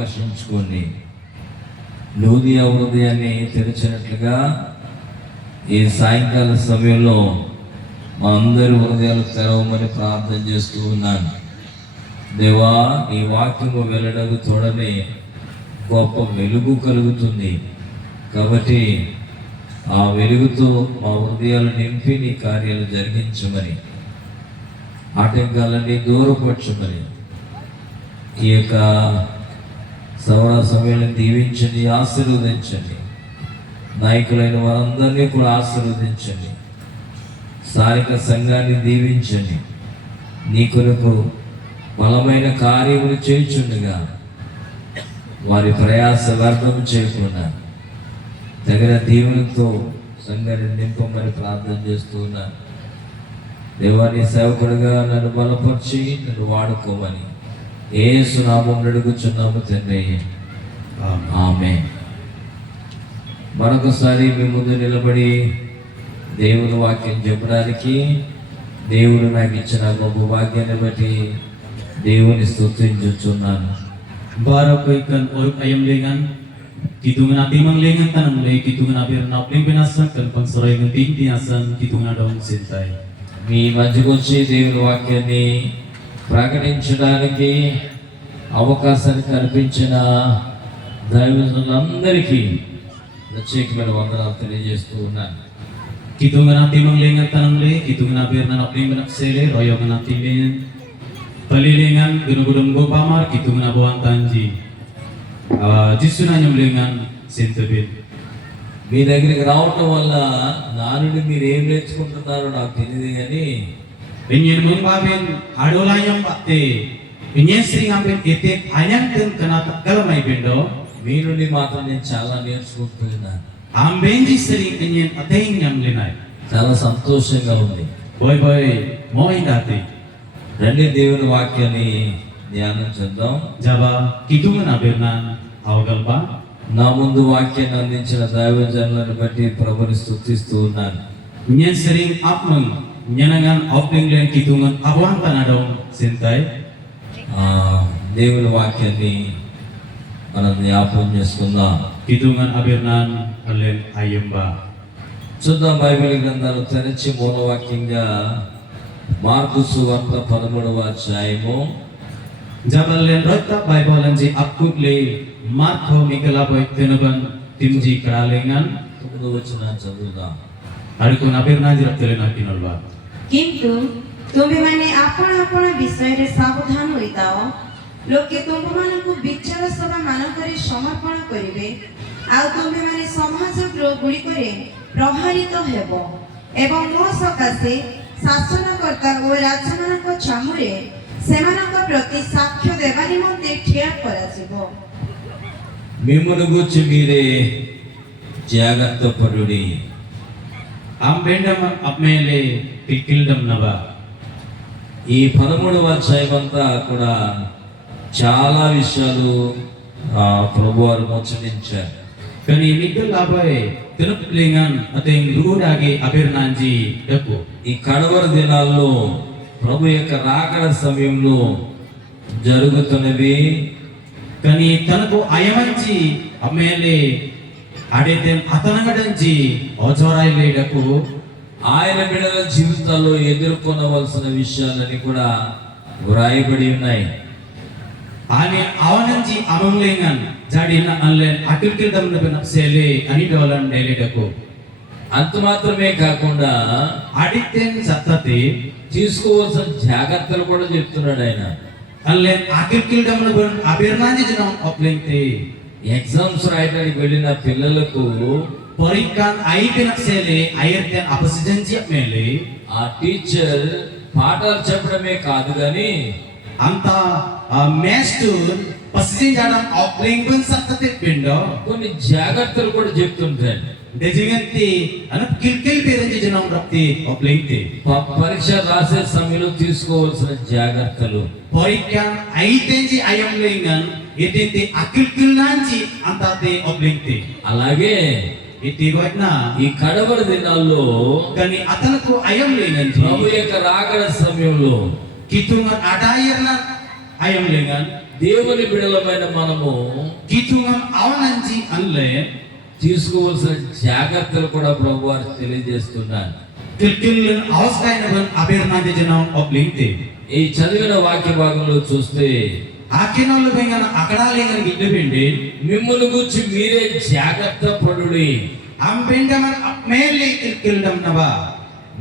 ఆకర్షించుకోండి. లూదియా హృదయాన్ని తెరిచినట్లుగా ఈ సాయంకాల సమయంలో మా అందరి హృదయాలు తెరవమని ప్రార్థన చేస్తూ ఉన్నాను. దేవా, ఈ వాక్యము వెళ్ళడకు తోడనే గొప్ప వెలుగు కలుగుతుంది కాబట్టి ఆ వెలుగుతో మా హృదయాలు నింపి నీ కార్యాలు జరిగించమని, ఆటంకాలన్నీ దూరపరచమని, ఈ యొక్క సవర సమయాన్ని దీవించండి, ఆశీర్వదించండి. నాయకులైన వారందరినీ కూడా ఆశీర్వదించండి. స్థానిక సంఘాన్ని దీవించండి. నీ కొరకు బలమైన కార్యములు చేయుచుండగా వారి ప్రయాస వ్యర్థం చేయకుండా తగిన దీవులతో సంఘాన్ని నింపమని ప్రార్థన చేస్తూ ఉన్నాను. దేవాన్ని సేవకుడిగా నన్ను బలపరిచి నన్ను వాడుకోమని యేసు నామములో అడుగుచున్నాము తండ్రి, ఆమేన్. మరొకసారి మీ ముందు నిలబడి దేవుని వాక్యం చెప్పడానికి దేవుడు నాకు ఇచ్చిన గొప్ప భాగ్యాన్ని బట్టి దేవుని స్తుతించుచున్నాను. Barakaikan oruk ayam lengan, kitungan atimang lengan tanam lay, kitungan abir napling binasan, kan pangsaray ng tintiyasan, kitungan daw sintay. మీ మధ్యకు వచ్చి దేవుని వాక్యాన్ని ప్రకటించడానికి అవకాశాన్ని కల్పించిన దైవజనులందరికీ ప్రత్యేకమైన వందనాలు తెలియజేస్తూ ఉన్నాను. Kitungan atimang lengan tanam lay, kitungan abir na napling binaksele, royogan atimang palilingan, ginugulong go pamar, kitungan abuang tanji. Jisunan yung lengan sintabit. మీ దగ్గరికి రావటం వల్ల నా నుండి మీరు ఏం నేర్చుకుంటున్నారో నాకు తెలియదు కానీ Pinyin mong babin, adolayang bakte, pinyin sing apin itik, ayang tin kanata kalamay bindo, మీ నుండి మాత్రం నేను చాలా నేర్చుకుంటున్నాను. ambenji sering pinyin ateng yang linay. చాలా సంతోషంగా ఉంది. Boy boy, moy dati. రండి దేవుని వాక్యాన్ని ధ్యానం చేద్దాం. Jaba, kitungan abirnan, awgal ba? నా ముందు వాక్యాన్ని అందించిన దైవజనులను బట్టి ప్రభుని స్తుతిస్తూ ఉన్నాను. Pinyin sering apmang, nyanangan opling len kitungan abuang tanadong sintay. దేవుని వాక్యాన్ని మనం జ్ఞాపకం చేసుకుందాం. Kitungan abirnan, alen ayam ba? చూద్దాం. బైబిల్ గ్రంథాలు తెరచి మూలవాక్యంగా మార్కు సువార్త 13వ అధ్యాయము. Jabal len rota Bible anji apkut le Marko mikalaboy tenuban timji karalengan 9వ వచనం చదువుదాం. Adikun abirnan jirak telena kinolba. କିନ୍ତୁ ତୁମ୍ଭେମାନେ ଆପଣ ଆପଣ ବିଷୟରେ ସାବଧାନ ହୋଇଥାଅ। ଲୋକେ ତୁମ୍ଭମାନଙ୍କୁ ବିଚାର ସଭା ମାନଙ୍କରେ ସମର୍ପଣ କରିବେ, ଆଉ ତୁମ୍ଭେମାନେ ସମାଜ ଗୁଡ଼ିକରେ ପ୍ରହାରିତ ହେବ ଏବଂ ମୋ ସକାଶେ ଶାସନକର୍ତ୍ତା ଓ ରାଜାମାନଙ୍କ ଛାମୁରେ ସେମାନଙ୍କ ପ୍ରତି ସାକ୍ଷ୍ୟ ଦେବା ନିମନ୍ତେ ଠିଆ କରାଯିବ। మిమ్మును గూర్చి మీరే జాగ్రత్త పడుడి. Ambendam apmele pikildam naba. ఈ 13వ అధ్యాయం అంతా కూడా చాలా విషయాలు ప్రభువారు ముచ్చటించారు. Kani mikdal labay tinuplingan ating lugudagi abirnanji daku. ఈ కడవర దినాల్లో ప్రభు యొక్క రాకడ సమయంలో జరుగుతున్నవి Kani tanaku ayamanji apmele adeten atanagadanji ojorai le daku. ఆయన బిడ్డల జీవితాల్లో ఎదుర్కొనవలసిన విషయాలని కూడా వ్రాయబడి ఉన్నాయి. Ani awananji amanglengan jadi na anlen akilkildam nabenapsele ani dolan dele daku. అంత మాత్రమే కాకుండా Aditen sattati తీసుకోవాల్సిన జాగ్రత్తలు కూడా చెప్తున్నాడు ఆయన. anlen akilkildam naben abirnanji janong oplengte. Exams రాయడానికి వెళ్ళిన పిల్లలకు Porikan aipinaksele ayerten apasijanji apmele ఆ టీచర్ పాఠాలు చెప్పడమే కాదు కానీ anta master pasijin jadang opleng pun sattati pindo కొన్ని జాగ్రత్తలు కూడా చెప్తుంటాడు. dejenganti anak kilkil peranji janong rapti oplengte. పరీక్ష రాసే సమయంలో తీసుకోవాల్సిన జాగ్రత్తలు. Porikan aitenji ayam lengan itinte akilkilnanji antate oplengte. అలాగే Iti buat na ఈ కడవర దినాల్లో kani atanku ayam lengan ప్రభు యొక్క రాకడ సమయంలో kitungan adayar na ayam lengan దేవుని బిడలమైన మనము Kitungan awananji anle తీసుకోవాల్సిన జాగ్రత్తలు కూడా ప్రభు వారు తెలియజేస్తున్నారు. kilkil awskainaban abirnade janam oblinte. ఈ చదివిన వాక్య భాగంలో చూస్తే Akinolu bengan akadalengan gidbende మిమ్మును గురించి మీరే జాగ్రత్త పడుడి. ambendaman apmeli kilkildam naba.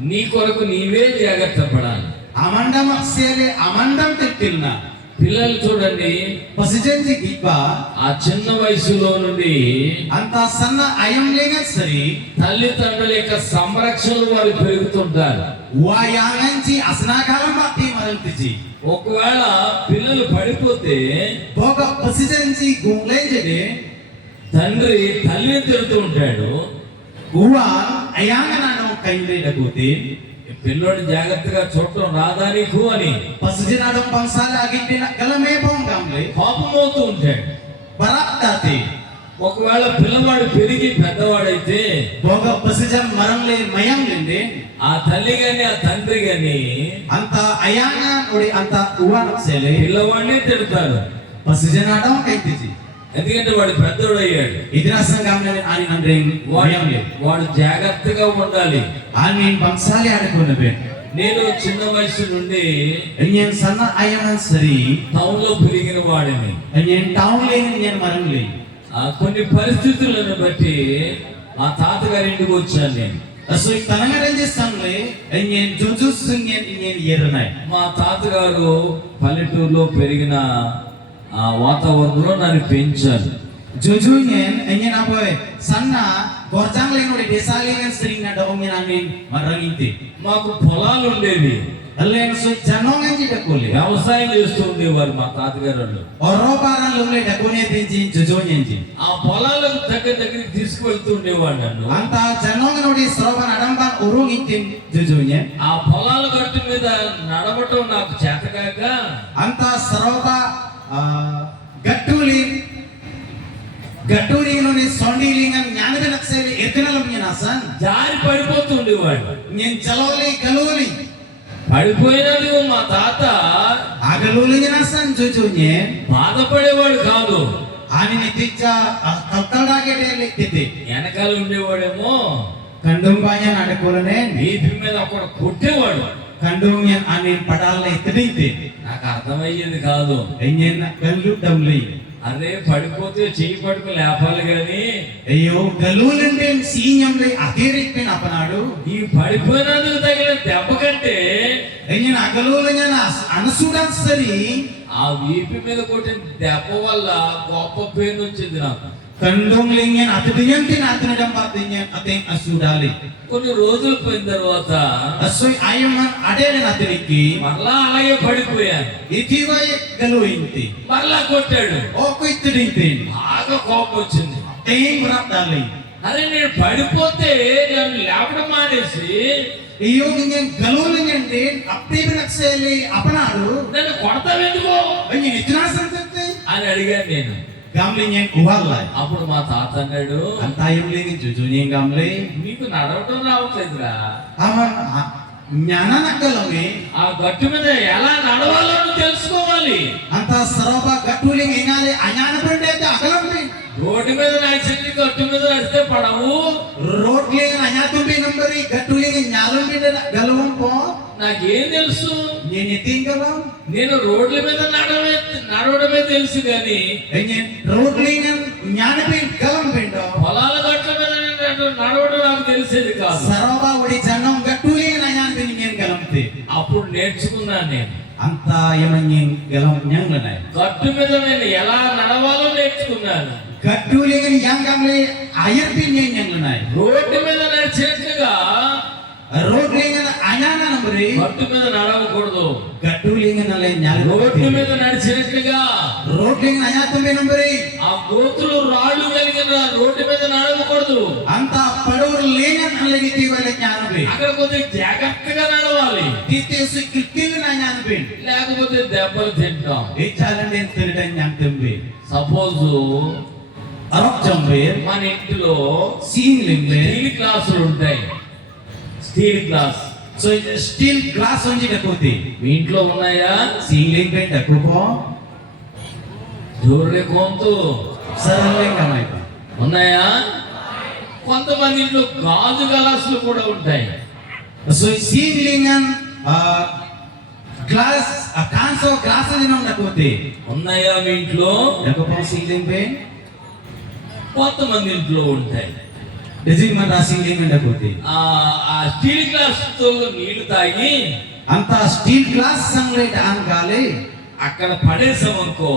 నీ కొరకు నీవే జాగ్రత్త పడాలి. Amandam aksele amandam kilkilna. పిల్లలు చూడండి, Pasijanji gidba ఆ చిన్న వయసులో నుండి anta sanna ayam lengan sari తల్లిదండ్రుల యొక్క సంరక్షణలు వారు పెరుగుతుంటారు. wayanganji asnakalam bakti marantiji. ఒకవేళ పిల్లలు పడిపోతే Boga pasijanji gunglenjede తండ్రి తల్లిని తిడుతూ ఉంటాడు. uwa ayanganano kainle dagote పిల్లోని జాగ్రత్తగా చూడటం రాదా నీకు అని pasijinadam bangsala agindina galame bongamle కోపమవుతూ ఉంటాడు. barakdate ఒకవేళ పిల్లవాడు పెరిగి పెద్దవాడైతే boga pasijan marangle mayam lende ఆ తల్లి గాని ఆ తండ్రి గాని anta ayanga odi anta uwa naksele పిల్లవాడిని తిడతాడు. pasijanadam kaitiji ఎందుకంటే వాడు పెద్దోడు అయ్యాడు. idrasang gamle ani nandring mayam le వాడు జాగ్రత్తగా ఉండాలి. ani bangsale adakonabe నేను చిన్న వయసు నుండి enyen sanna ayangan sari town లో పెరిగిన వాడిని. enyen town lengan nyen marangle కొన్ని పరిస్థితులను బట్టి మా తాతగారి ఇంటికి వచ్చాను నేను. asoi tanangarenje sangle enyen jujus sungen enyen yernai మా తాతగారు పల్లెటూరులో పెరిగిన ఆ వాతావరణంలో నన్ను పెంచారు. jujunyen enyen apoy sanna gorjang lengan odi desa lengan sering na daongin anin maranginte మాకు పొలాలు ఉండేవి. allen soi janongan ji dakole వ్యవసాయం చేస్తూ ఉండేవారు మా తాతగారు వాళ్ళు. oroparan lumle dakone tinji jujunyen ji ఆ పొలాలకు దగ్గరికి తీసుకువెళ్తూ ఉండేవాడు నన్ను. anta janongan odi sroban adamban urung intin jujunyen ఆ పొలాల గట్టు మీద నడవటం నాకు చేతకాక anta sroba gattuli noni sondilingan gnanabe naksele etinalam nyenasan జారి పడిపోతూ ఉండేవాడు. nyen jaloli galoli పడిపోయినందుకు మా తాత agaloli nyenasan jujunyen బాధపడేవాడు కాదు. ani nitija tataldagedele tete వెనకాల ఉండేవాడేమో kandumbanyan adakolane వీధి మీద అక్కడ కొట్టేవాడు. kandungyan anin padalle itidinte నాకు అర్థమయ్యేది కాదు. enyen gallu damli అరే పడిపోతే చెయ్యి పట్టుకు లేపాలి గాని అయ్యో గలులంటే సీన్యంలే అతిరిక్కిన అపనాడు ఈ పడిపోయినందుకు తగిన దెబ్బ కంటే ఎంగిన అగలులైన అనసుడం సరి ఆ వీపు మీద కొట్టిన దెబ్బ వల్ల గొప్ప పెయిన్ వచ్చింది నాకు. కండోంగ్లింగన్ అతిదియంతి నాతనడం పాతింగన్ అతే అసుడాలి కొన్ని రోజులు పోయిన తర్వాత అసోయ్ ఆయమన్ అడేన అతిరికి మరలా అలాగే పడిపోయాను. ఇతివై గలుయింతి మరలా కొట్టాడు. ఓకు ఇతిడింతి బాగా కోపం వచ్చింది. ఏం రాడాలి అరే నేను పడిపోతే నన్ను లేపడం మానేసి అయ్యో ఇంగన్ గలులింగంటే అప్పిబి నక్సేలి అపనాడు నన్ను కొడతావెందుకో ఎంగిన ఇతినాసంతే అని అడిగాను నేను. గామ్లింగన్ కువాల్లా అప్పుడు మా తాత అన్నాడు, అంతాయంలేని జుజునియం గామ్లే నీకు నడవటం రావట్లేదురా. అమన్ జ్ఞాననక్కలమే ఆ గట్టు మీద ఎలా నడవాలో నువ్వు తెలుసుకోవాలి. అంత సరోబ గట్టులింగ్ ఎంగాలి అజ్ఞాన పండేతే అగలంపి రోడ్డు మీద నడిచింది గట్టు మీద నడిస్తే పడవు. రోడ్లింగ్ అజ్ఞాతుంపి నంబరి గట్టులింగ్ జ్ఞానంపి గలవం పో నాకేం తెలుసు? నేను ఎత్తింగలం నేను రోడ్ల మీద నడవడమే తెలుసు కానీ రోడ్లింగ్ జ్ఞానపి గలం పిండో పొలాల గట్ల మీద నడవడం నాకు తెలిసేది కాదు. సరోబ ఒడి జన్నం గట్టులింగ్ అజ్ఞానపి నేను గలంపి అప్పుడు నేర్చుకున్నాను నేను. అంత ఏమని గలం జ్ఞానలనే గట్టు మీద నేను ఎలా నడవాలో నేర్చుకున్నాను. గట్టులింగ్ యాంగంలే అయర్పి జ్ఞానలనే రోడ్డు మీద నడిచేట్లుగా రోడ్లింగ్ అజ్ఞాన నంబరి గట్టు మీద నడవకూడదు. గట్టులింగ్ నలే జ్ఞాన రోడ్డు మీద నడిచేట్లుగా రోడ్లింగ్ అజ్ఞాతుంపి నంబరి ఆ గోతులు రాళ్ళు కలిగిన రోడ్డు మీద నడవకూడదు. అంత పడవరు లేని అల్లగితి వాళ్ళ జ్ఞానపే అక్కడ కొద్దిగా జాగ్రత్తగా నడవాలి. తీసేసి కిక్కింగ్ నా జ్ఞానపే లేకపోతే దెబ్బలు తింటాం. ఏ చాలండి తిరగడం జ్ఞానంపే సపోజ్ అరబ్ జంబే మన ఇంటిలో సీన్ లింగ్లే స్టీల్ గ్లాసులు ఉంటాయి. Steel glass so steel glass ఉంచి డకోతి మీ ఇంట్లో ఉన్నాయా? సీన్ లింగ్ పే డకోపో జోరే కొంతు Sarang lingam ay pa. ఉన్నాయా? కొంతమంది ఇంట్లో గాజు గలాసులు కూడా ఉంటాయి. So sing lingan glass kanso glass din ang nakuti. ఉన్నాయా మీ ఇంట్లో? Dako pang singling pe. కొంతమంది ఇంట్లో ఉంటాయి. Dejing man rasing lingan nakuti. ఆ స్టీల్ గ్లాస్ తో నీళ్లు తాగి Anta steel glass sangle daan gale. అక్కడ పడేసామనుకో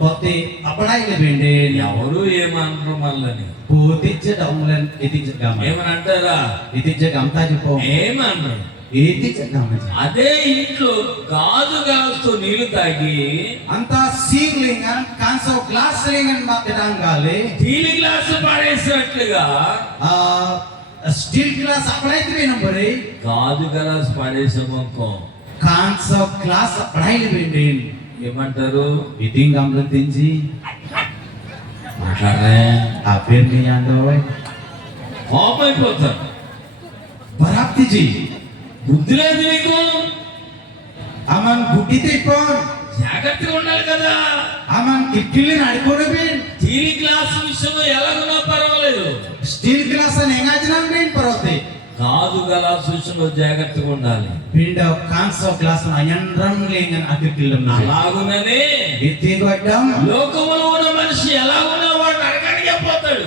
Pote apadai le bende. ఎవరు ఏమనరు మళ్ళని. Putitja daunglan ititja gama. ఏమని అంటారా? Ititja gamta jupo. ఏమనరు. Ititja gama. అదే ఇంట్లో గాజు గ్లాసుతో నీళ్లు తాగి Anta singlingan kanso glass lingan matedang gale. Steel glass పడేసినట్లుగా Steel glass apadai tre number. గాజు గ్లాసు పడేసామనుకో Kanso glass apadai le bende. ఏమంటారు? Iting gamlan tinji. మాట్లాడరే. Apir ni yandoy. కోపం అయిపోతారు. Barapti ji. బుద్ధి లేదు నీకు. Aman bukiti pon. జాగ్రత్తగా ఉండాలి కదా. Aman kikilin adikone bin. Steel glass విషయంలో ఎలాగున్నా పర్వాలేదు. Steel glass an engajinan bin parote. గాజు గ్లాస్ విషయంలో జాగ్రత్తగా ఉండాలి. Pinda kanso glass an ayanram lengan akikilam na. అలాగుననే Itigo ekdam. లోకములో ఉన్న మనిషి ఎలాగున్నా వాడు అడగడిగే పోతాడు.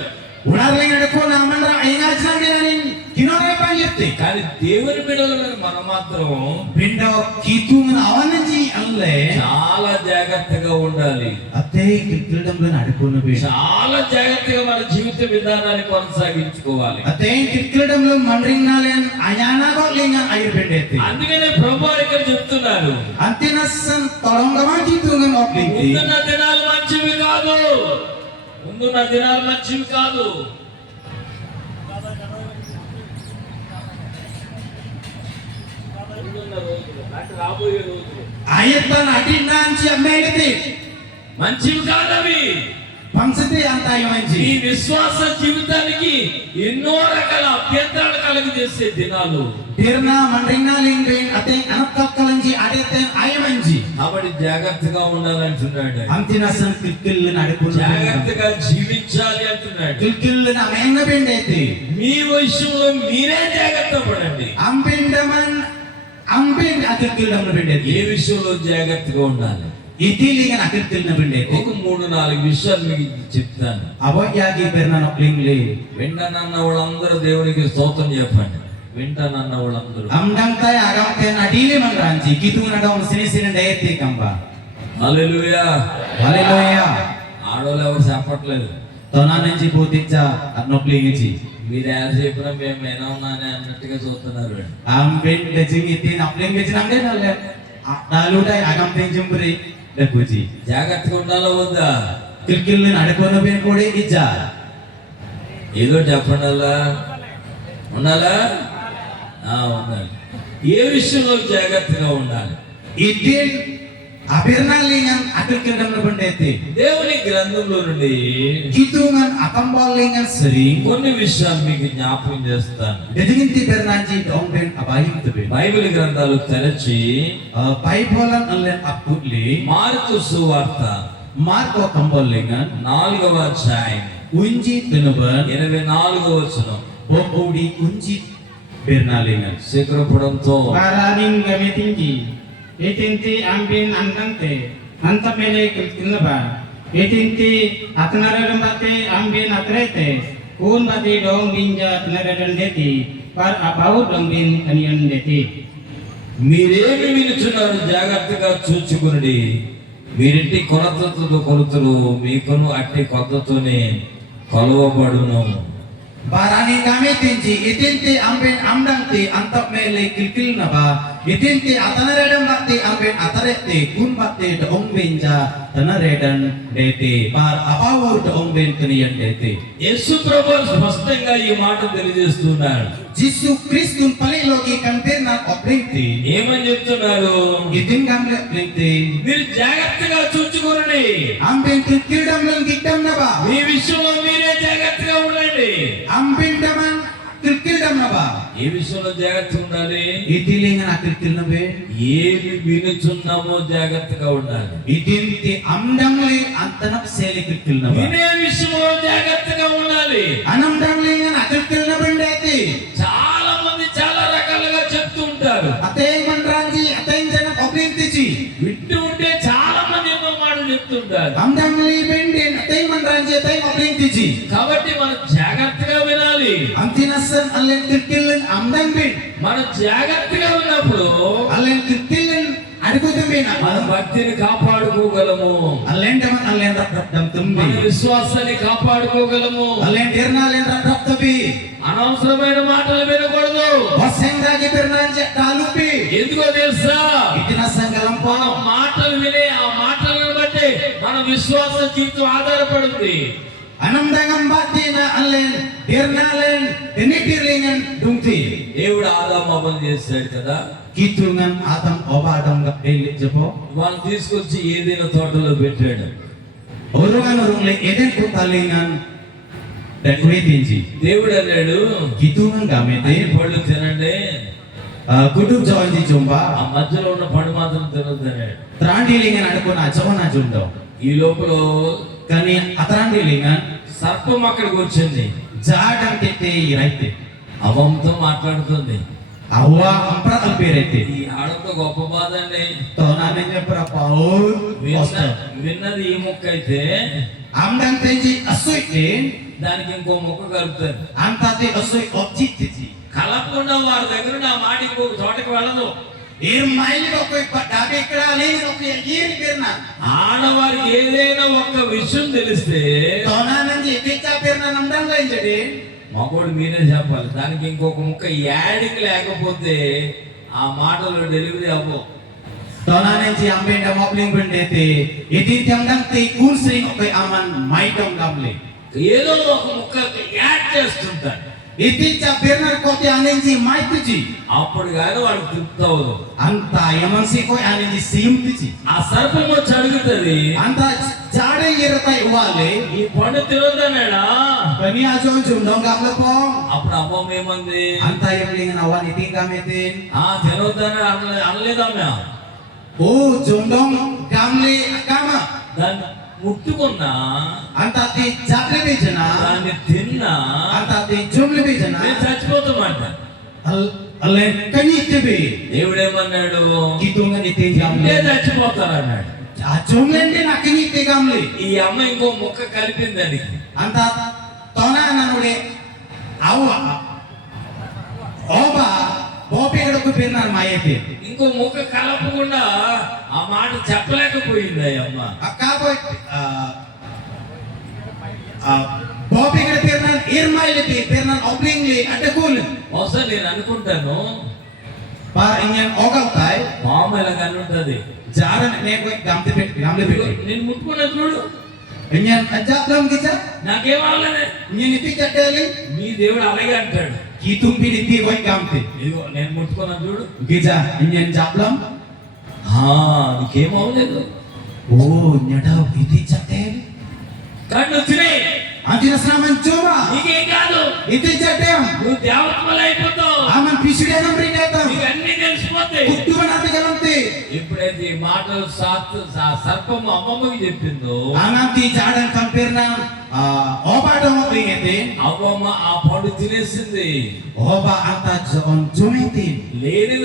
Unar lengan adikone amanra engajinan bin anin kinore panjette. కానీ దేవుని బిడ్డలైన మనం మాత్రం Pinda kitungan awanji alle. చాలా జాగ్రత్తగా ఉండాలి. Ate kikilam bin adikone bin. చాలా జాగ్రత్తగా మన జీవిత విధానాన్ని కొనసాగించుకోవాలి. Ate kikilam bin mandring nalen ayana go lengan air bendete. అందుకనే ప్రభువు ఇక్కడ చెప్తున్నారు, Antinasan tolonggaman kitungan oplinti. ముందున్న దినాలు మంచివి కాదు. ముందున్న దినాలు మంచివి కాదు. ముందున్న రోజులు అంటే రాబోయే రోజులు Ayatan adinnan si amegete. మంచివి కాదవి. Pangsete antayo ఈ manji. విశ్వాస జీవితానికి ఎన్నో రకాల అభ్యంతరాలు కలుగజేసే దినాలు. Dirna mandringna lingring ateng anakap kalanji adeten ayamanji. కాబట్టి జాగ్రత్తగా ఉండాలంటున్నాడు. Antinasan kilkillen adikun. జాగ్రత్తగా జీవించాలి అంటున్నాడు. Kilkillen amenga bendete. మీ విషయంలో మీరే జాగ్రత్త పడండి. Ampin akilkillen ఏ bendete. విషయంలో జాగ్రత్తగా ఉండాలి? Itilingan akilkillen bendete. ఒక 3-4 విషయాలు మీకు చెప్తాను. Aboyagi berna noklingle. వింటానన్న వాళ్ళందరూ దేవునికి స్తోత్రం చెప్పండి. వింటానన్న వాళ్ళందరూ Amdang tay agam ten adile manranji. Kitungan adong sini dayete kamba. హల్లెలూయా. Hallelujah. ఆడవాళ్ళు ఎవరు చెప్పట్లేదు. Tona nanji putitja at noklingi. మీరు ఎలా చెప్పినా మేము ఎలా ఉన్నానే అన్నట్టుగా చూస్తున్నారు. Ampin dejing itin apling bejin amde nalle. Naluday agam ten jumburi dakuji. జాగ్రత్తగా ఉండాలా వద్దా? Kilkillen adikone ben kode ija. ఏదో చెప్పండి. అలా ఉండాలా? ఉండాలి. ఏ విషయంలో జాగ్రత్తగా ఉండాలి? Itin abirna lingan akilkillen bendete. దేవుని గ్రంథంలో నుండి Kitungan akambol lingan sering. కొన్ని విషయాలు మీకు జ్ఞాపకం చేస్తాను. Dejing inti bernanji dong ben abayim tebe. Bible గ్రంథాలు తెరచి Baibolan allen aputli. మార్కు సువార్త Marko kambol lingan. 4వ అధ్యాయం Unji tenuban. 24వ వచనం. Bobodi unji berna lingan. శిఖరపుడంతో Paraning gamitin itinti ambin andante antapele kilkinaba itinti atnararam bate ambin atrete kun bati dong binja atnararan deti par abau dong bin anian deti. మీరేమి వినుచున్నారు జాగ్రత్తగా చూచుకునండి. మీరింటి కొలతలు మీకును అట్టి కొలతతోనే కొలవబడును. Barani kami tinji itinti ambin amdangti antap mele kilkil naba itinti atanaredam bakti ambin atarete kun bakti dong binja tanaredan dete par apawur dong bin kenian dete. యేసు ప్రభువు స్పష్టంగా ఈ మాట తెలియజేస్తున్నారు. Jisu Kristun palilogi kan berna oplinti ఏమని చెప్తున్నారు? itin gamle oplinti మీరు జాగ్రత్తగా చూచుకోనండి. ambin kilkildam lan gikdam naba మీ విషయంలో మీరే జాగ్రత్తగా ఉండండి. ambin daman kilkildam na ba? ఏ విషయంలో జాగ్రత్తగా ఉండాలి? Itilingan na kilkil na be. ఏమి వినుచున్నామో జాగ్రత్తగా ఉండాలి. Itinti amdangli antanak seli kilkil na ba? వినే విషయంలో జాగ్రత్తగా ఉండాలి. Anamdangli na kilkil na bendeti. చాలా మంది చాలా రకాలుగా చెప్తూ ఉంటారు. Atay manranji atay janak oblintici. వింటూ ఉంటే చాలా మంది ఏమో మాటలు చెప్తుంటారు. Amdangli bendin atay manranji atay oblintici. కాబట్టి మనం జాగ్రత్తగా వినాలి. Antinasan allen kilkilan amdang bin. మనం జాగ్రత్తగా ఉన్నప్పుడు Allen kilkilan adukutum bin. మన భక్తిని కాపాడుకోగలము. Allen daman allen rapdam మన tumbi. విశ్వాసాన్ని కాపాడుకోగలము. Allen dirna allen raptabi. అనవసరమైన మాటలు వినకూడదు. Waseng ragi birnanje talupi. ఎందుకో తెలుసా? Itinasan మన galampo. మాటలు వినే ఆ మాటలను బట్టి మన విశ్వాస జీవితం ఆధారపడింది. Anamdangam batina allen dirna allen denitirlingan dungti. దేవుడు ఆదాము అవ్వను చేశాడు కదా. Kitungan atam obadam gapeli jepo. వాళ్ళు తీసుకొచ్చి ఏదైనా తోటలో పెట్టాడు. Urungan urungle eden kutalingan dakwetinji. దేవుడు అన్నాడు, Kitungan ఈ gamete పళ్ళు తినండి, kutub jawanji ఆ jumba. మధ్యలో ఉన్న పండు మాత్రం తినొద్దు అన్నాడు. Trandilingan adukuna jawana jundo. ఈ లోపల Kani atrandilingan సర్పం అక్కడికి వచ్చింది. jadam tete iraite. అవంతో మాట్లాడుతుంది. Awa ampra alpirete. ఈ ఆడతో గొప్ప బాధ అండి. Tonanenya prapaur poster. విన్నది ఈ ముక్క అయితే Amdang tenji asuitin. దానికి ఇంకో ముక్క కలుపుతారు. Antate asui objectiji. కలపకుండా వారి దగ్గర నా మాట ఇంకొక చోటకి వెళ్ళదు. Irmaili okoi dabe ikkada aleni okoi yeri birna. ఆడవారికి ఏదైనా ఒక్క విషయం తెలిస్తే Tonanenji eticha birna namdang lain jadi. మగోడు మీరే చెప్పాలి. దానికి ఇంకొక ముక్క యాడింగ్ లేకపోతే ఆ మాటలు డెలివరీ అవ్వవు. Tonanenji ambe da mobling bendete. Itin tiamdang te kun sring okoi aman maidom gamle. ఏదో ఒక ముక్క యాడ్ చేస్తుంటారు. Eticha birna kote anenji maituji. అప్పుడు కానీ వాడికి తృప్తి అవ్వదు. Anta yamansi koi anenji simtiji. ఆ సర్పం వచ్చి అడుగుతుంది, Anta jade yeratai uwale. ఈ పండు తినొద్దన్నాడా? Kani ajon jumdong gamle pong. అప్పుడు అమ్మమ్మ ఏమంది? Anta yamlingan awan itin gametin. తినొద్దని అనలేదమ్మా. Oh jumdong gamle agama. దాన్ని ముట్టుకున్నా, Anta ti jable bijana. దాన్ని తిన్నా Anta ti jumle bijana. నేను చచ్చిపోతామంట. Allen kani tibi. దేవుడేమన్నాడు? Kitungan itin తింటే gamle. చచ్చిపోతారన్నాడు. Jumlende nakini itin gamle. ఈ అమ్మ ఇంకో ముక్క కలిపింది దానికి. Anta tona nanude awa. Oba bopi gadaku pirnar mayete. ఇంకో ముక్క కలపకుండా ఆ మాట చెప్పలేకపోయింది ఆ అమ్మ. Akaboy bopi gada pirnar irmaileti pirnar oblingli adekul. బహుశా నేను అనుకుంటాను Pa ingin ogal tay. పాము ఎలాగ అనుంటది. Jaran neko gamte gamle ఇదిగో, peti. నేను ముట్టుకున్నా చూడు, Ingin ajak lam kita. నాకేం అవ్వలేదే. Ingin iti jadeli. మీ దేవుడు అలాగే అంటాడు. Kitung piniti koi gamte. ఇదిగో నేను ముట్టుకున్నా చూడు, Gija ingin japlam. నీకేం అవ్వలేదు. Oh nyada iti jadeli. కానీ నువ్వు తినే, Antina selaman coba. నీకేం కాదు. Iti jadem. నువ్వు దేవత్మలు అయిపోతావు. Aman pisudia nombri datam. నీకు అన్ని తెలిసిపోతాయి. Kutuban ati galamte. ఎప్పుడైతే ఈ మాటలు సర్పం అమ్మమ్మకి చెప్పిందో, Ananti jadan kampirna oba dong ingete. అమ్మమ్మ ఆ పండు తినేసింది. Oba anta jon jumetin. లేనిది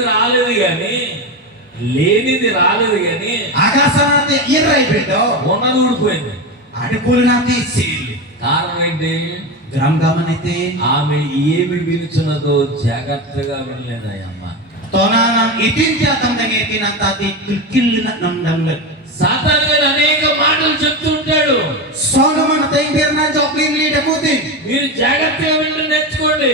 రాలేదు గాని Agasanate irai bedo. ఉన్నది ఊడిపోయింది. Adekul nanti sil. కారణం ఏంటి? Gram gamanete. ఆమె ఏమి విలుచున్నదో జాగ్రత్తగా వినలేదు ఆ అమ్మ. Tonanang itin jatam dengetin antati kilkil na namdang let. సాతాను గారు అనేక మాటలు చెప్తూ ఉంటాడు. Solomon atay birna jokling li dakutin. మీరు జాగ్రత్తగా వినడం నేర్చుకోండి.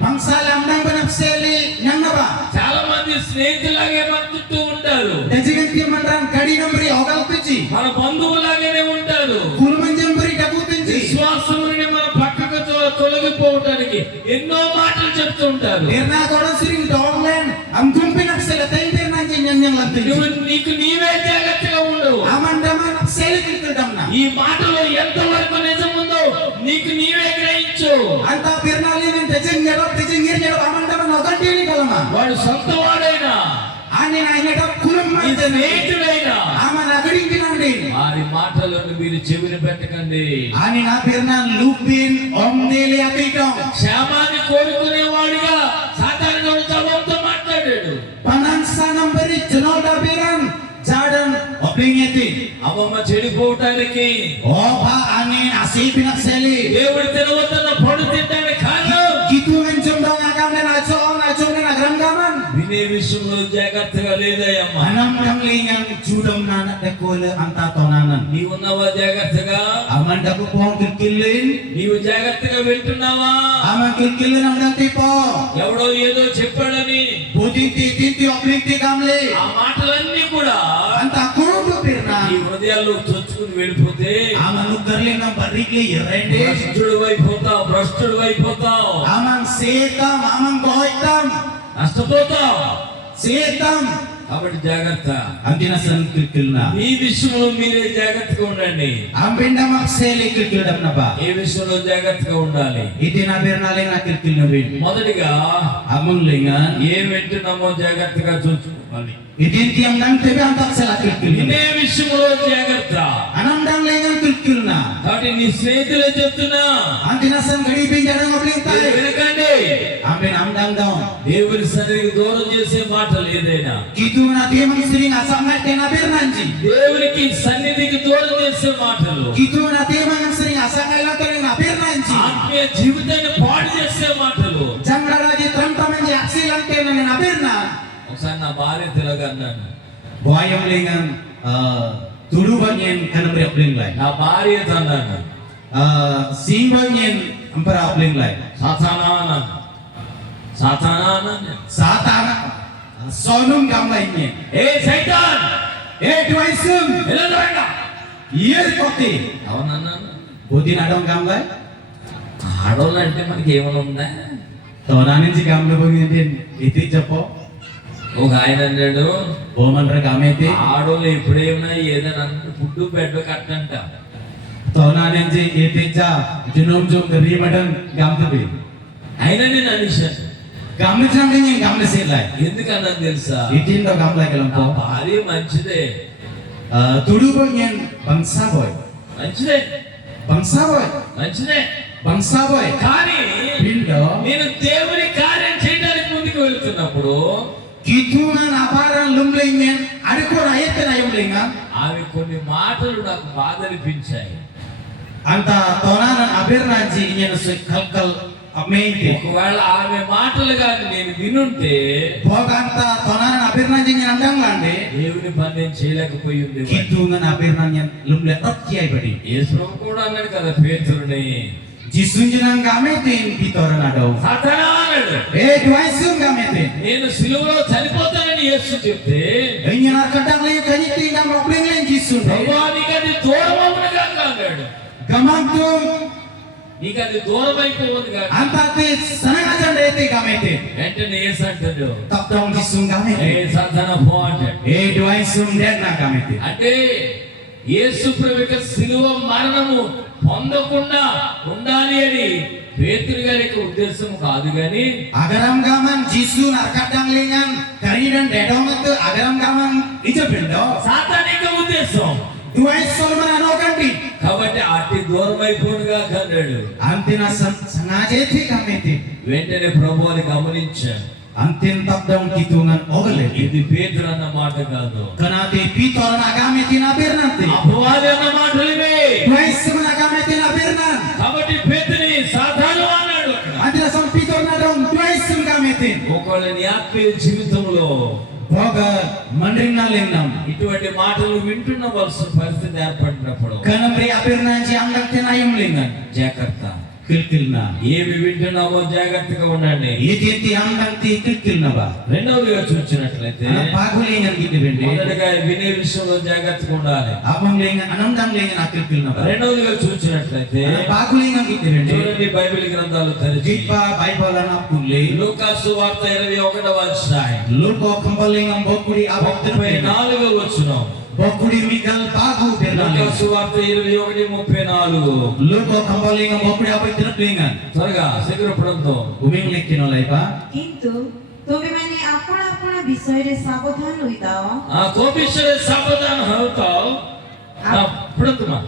Bangsa lamdang banapseli nyang naba. చాలా మంది స్నేహితులాగే మర్చుతూ ఉంటారు. Dajiganti manran kadi nombri ogal pici. మన బంధువులాగానే ఉంటారు. Kulmanjambri dakutinji. విశ్వాసం నుండి మన పక్కకు తొలగిపోవటానికి ఎన్నో మాటలు చెప్తూ ఉంటారు. Birna koran sering donglen. Am kumpin aksel atay birna nyang lantinji. నీకు నీవే జాగ్రత్తగా ఉండు. Aman daman aksel kilkil damna. ఈ మాటలో ఎంతవరకు నిజం ఉందో నీకు నీవే గ్రహించు. చేయొచ్చు. Anta pirnalingan tejeng ngir nyerap aman daman nogan diri kalama. వాడు సొంత వాడైనా Ani na nyerap kulam నీ man. స్నేహితుడైనా Aman agading tinandi. వారి మాటలను మీరు చెవిని పెట్టకండి. Ani na pirnan lupin om deli atitong. క్షేమాన్ని కోరుకునేవాడిగా సాతానుడు తమతో మాట్లాడాడు. Panansa nambari jenol dabiran jadan oblingeti. అమ్మమ్మ చెడిపోవటానికి Oba ani asih pinakseli. దేవుడు తినవద్దన్న పండు తినడానికి కారణం Gitu mencundang agam dan acung dan agram gaman. వినే విషయంలో జాగ్రత్తగా లేదయ్యమ్మ. Anam kamlingan judam nanak dekole anta tonanan. నీవున్నావా జాగ్రత్తగా? Aman daku pohon kekilin. నీవు జాగ్రత్తగా వింటున్నావా? Aman kekilin amdan tipo. ఎవడో ఏదో చెప్పాడని Budinti oblikti kamli. ఆ మాటలన్నీ కూడా Anta kudu pirna. ఈ హృదయాల్లో చొచ్చుకుని వెళ్ళిపోతే Aman nukarlingan barikli irende. భ్రష్టుడు అయిపోతావు, భ్రష్టుడు అయిపోతావు, Aman setam, aman goitam. నష్టపోతావు. Setam. కాబట్టి జాగ్రత్త. Antina san kekilna. ఈ విషయంలో మీరే జాగ్రత్తగా ఉండండి. Ambinda makseli kekildam naba. ఏ విషయంలో జాగ్రత్తగా ఉండాలి? Iti na pirna linga kekilna bin. మొదటిగా Amon lingan. ఏం వింటున్నామో జాగ్రత్తగా చూసుకోవాలి. Itin tiang dang tebe antak sela kekilna. వినే విషయంలో జాగ్రత్త. Anam dang lingan kekilna. కాబట్టి నీ స్నేహితులే చెప్తున్నా Antina san gadi pinjadang obling మీరు tay. వినకండి. Ambin amdang daun. దేవుని సన్నిధికి దూరం చేసే మాటలు ఏదైనా Gitu na tiang sering asangat kena birnanji. దేవునికి సన్నిధికి దూరం చేసే మాటలు, Gitu na tiang sering asangat latar kena birnanji. ఆత్మీయ జీవితాన్ని పాడు చేసే మాటలు. Jangan lagi teram-teram aksi lantai na birna. ఒకసారి నా భార్య తెలగా అన్నాను. Buaya melingan tudu banyen kana beri obling lai. నా భార్య అన్నాను, Sing banyen ampara obling lai. సాతానా అన్నాను. సాతానా అన్నాను. Satana sonum gamlai nyen. ఏ సైతాన్, Duaisum. ఎలా రండా? Yes kote. అవునన్నాను. Budin adong gamlai. ఆడోళ్ళు అంటే మనకి ఏమైనా ఉందా? Tonanin si gamlai bagin din. Iti japo. ఒక ఆయన అన్నాడు, Boman ra gamete. ఆడోళ్ళు ఎప్పుడేమైనా ఏదైనా ఫుడ్ బెడ్ కట్టంట. Tonanin si iti ja junum jum dari madan gamtabi. అయినా నేను అనేశాను. Gamle jam din gamle silai. ఎందుకన్నా తెలుసా? Itin do gamlai నా kelampo. భార్య మంచిదే, Tudu banyen bangsa boy. మంచిదే, Bangsa boy. మంచిదే. Bangsa boy. కానీ Pindo. నేను దేవుని కార్యం చేయడానికి ముందుకు వెళ్తున్నప్పుడు Kitungan aparan lumlingen. Adiko rayet na yung lingan. ఆమె కొన్ని మాటలు నాకు బాధ అనిపించాయి. Anta tonanan abirnaji inyen sui kalkal amente. ఒకవేళ ఆమె మాటలు కానీ నేను వినుంటే Boganta tonanan abirnaji inyen andang lande. దేవుని పని నేను చేయలేకపోయి ఉండేవాడిని. Kitungan abirnanyen lumle okyai badi. యేసు కూడా అన్నాడు కదా పేతురుని, Jisunjunang gametin pitoran adaw. సాతానా అన్నాడు, Duaisum gametin. నేను సిలువలో చనిపోతానని యేసు చెప్తే Inyen arkadang layo kanyit tinggang robling len jisun. ప్రభువా నీకు అది దూరం అవును కాక అన్నాడు. Gamangtung నీకు అది దూరం అయిపోవద్దు కాక. antate sanang ajan rete gametin. వెంటనే యేసు అంటాడు, Tak dong jisung ఏ gametin. సాతానా పో అంటాడు. Duaisum den na gametin. అంటే యేసు ప్రభు యొక్క సిలువ మరణము పొందకుండా ఉండాలి అని పేతురు గారి యొక్క ఉద్దేశం కాదు గాని Agaram gaman jisun arkadang lingan karidan dedong itu agaram gaman itu bendo. సాతానిక ఉద్దేశం. Duaisum mananokanti. కాబట్టి అట్టి దూరం అయిపోనుగా అన్నాడు. Antina sengaja itu gametin. వెంటనే ప్రభు అని గమనించాడు, Antin tak dong kitungan ogale. ఇది పేతురు అన్న మాట కాదు, Kenati pitoran agametin abir nanti. అపవాది అన్న మాటలు ఇవే. Duaisum agametin abir nan. కాబట్టి పేతుని సాతాను అన్నాడు అక్కడ. Antina sam pitor na dong duaisum gametin. ఒకవేళ నీ ఆత్మీయ జీవితంలో Boga mandring na lingnam. ఇటువంటి మాటలు వింటున్నవలసిన పరిస్థితి ఏర్పడినప్పుడు Kanamri abir nan ji angkat tenayum lingan. జాగ్రత్త. Kilkilna. ఏమి వింటున్నామో జాగ్రత్తగా ఉండండి. Iti angkat ti kilkilna ba. రెండవదిగా చూసినట్లయితే Pagulingan gitu bende. మొదటిగా వినే విషయంలో జాగ్రత్తగా ఉండాలి. Abang lingan anam dang lingan akilkilna ba. రెండవదిగా చూసినట్లయితే Pagulingan gitu bende. చూడండి, మీ బైబిల్ గ్రంథాలు తెరిచి Jika Bible anak pulih. లూకా సువార్త 21వ అధ్యాయం Luko kembali ngambokuri abang terpena. 34వ వచనం. Bokuri Miguel bagu లూకా bernali. సువార్త 21:34. Luko kembali ngambokuri abang terpena. త్వరగా శీఘ్రపడంతో Uming likin oleh pa. କିନ୍ତୁ ତୁମେମାନେ ଆପଣ ଆପଣ ବିଷୟରେ ସାବଧାନ ହୋଇଥାଅ। ఆ కోపిష్ఠుడే సావధాన హౌతావ్. పడుతుమా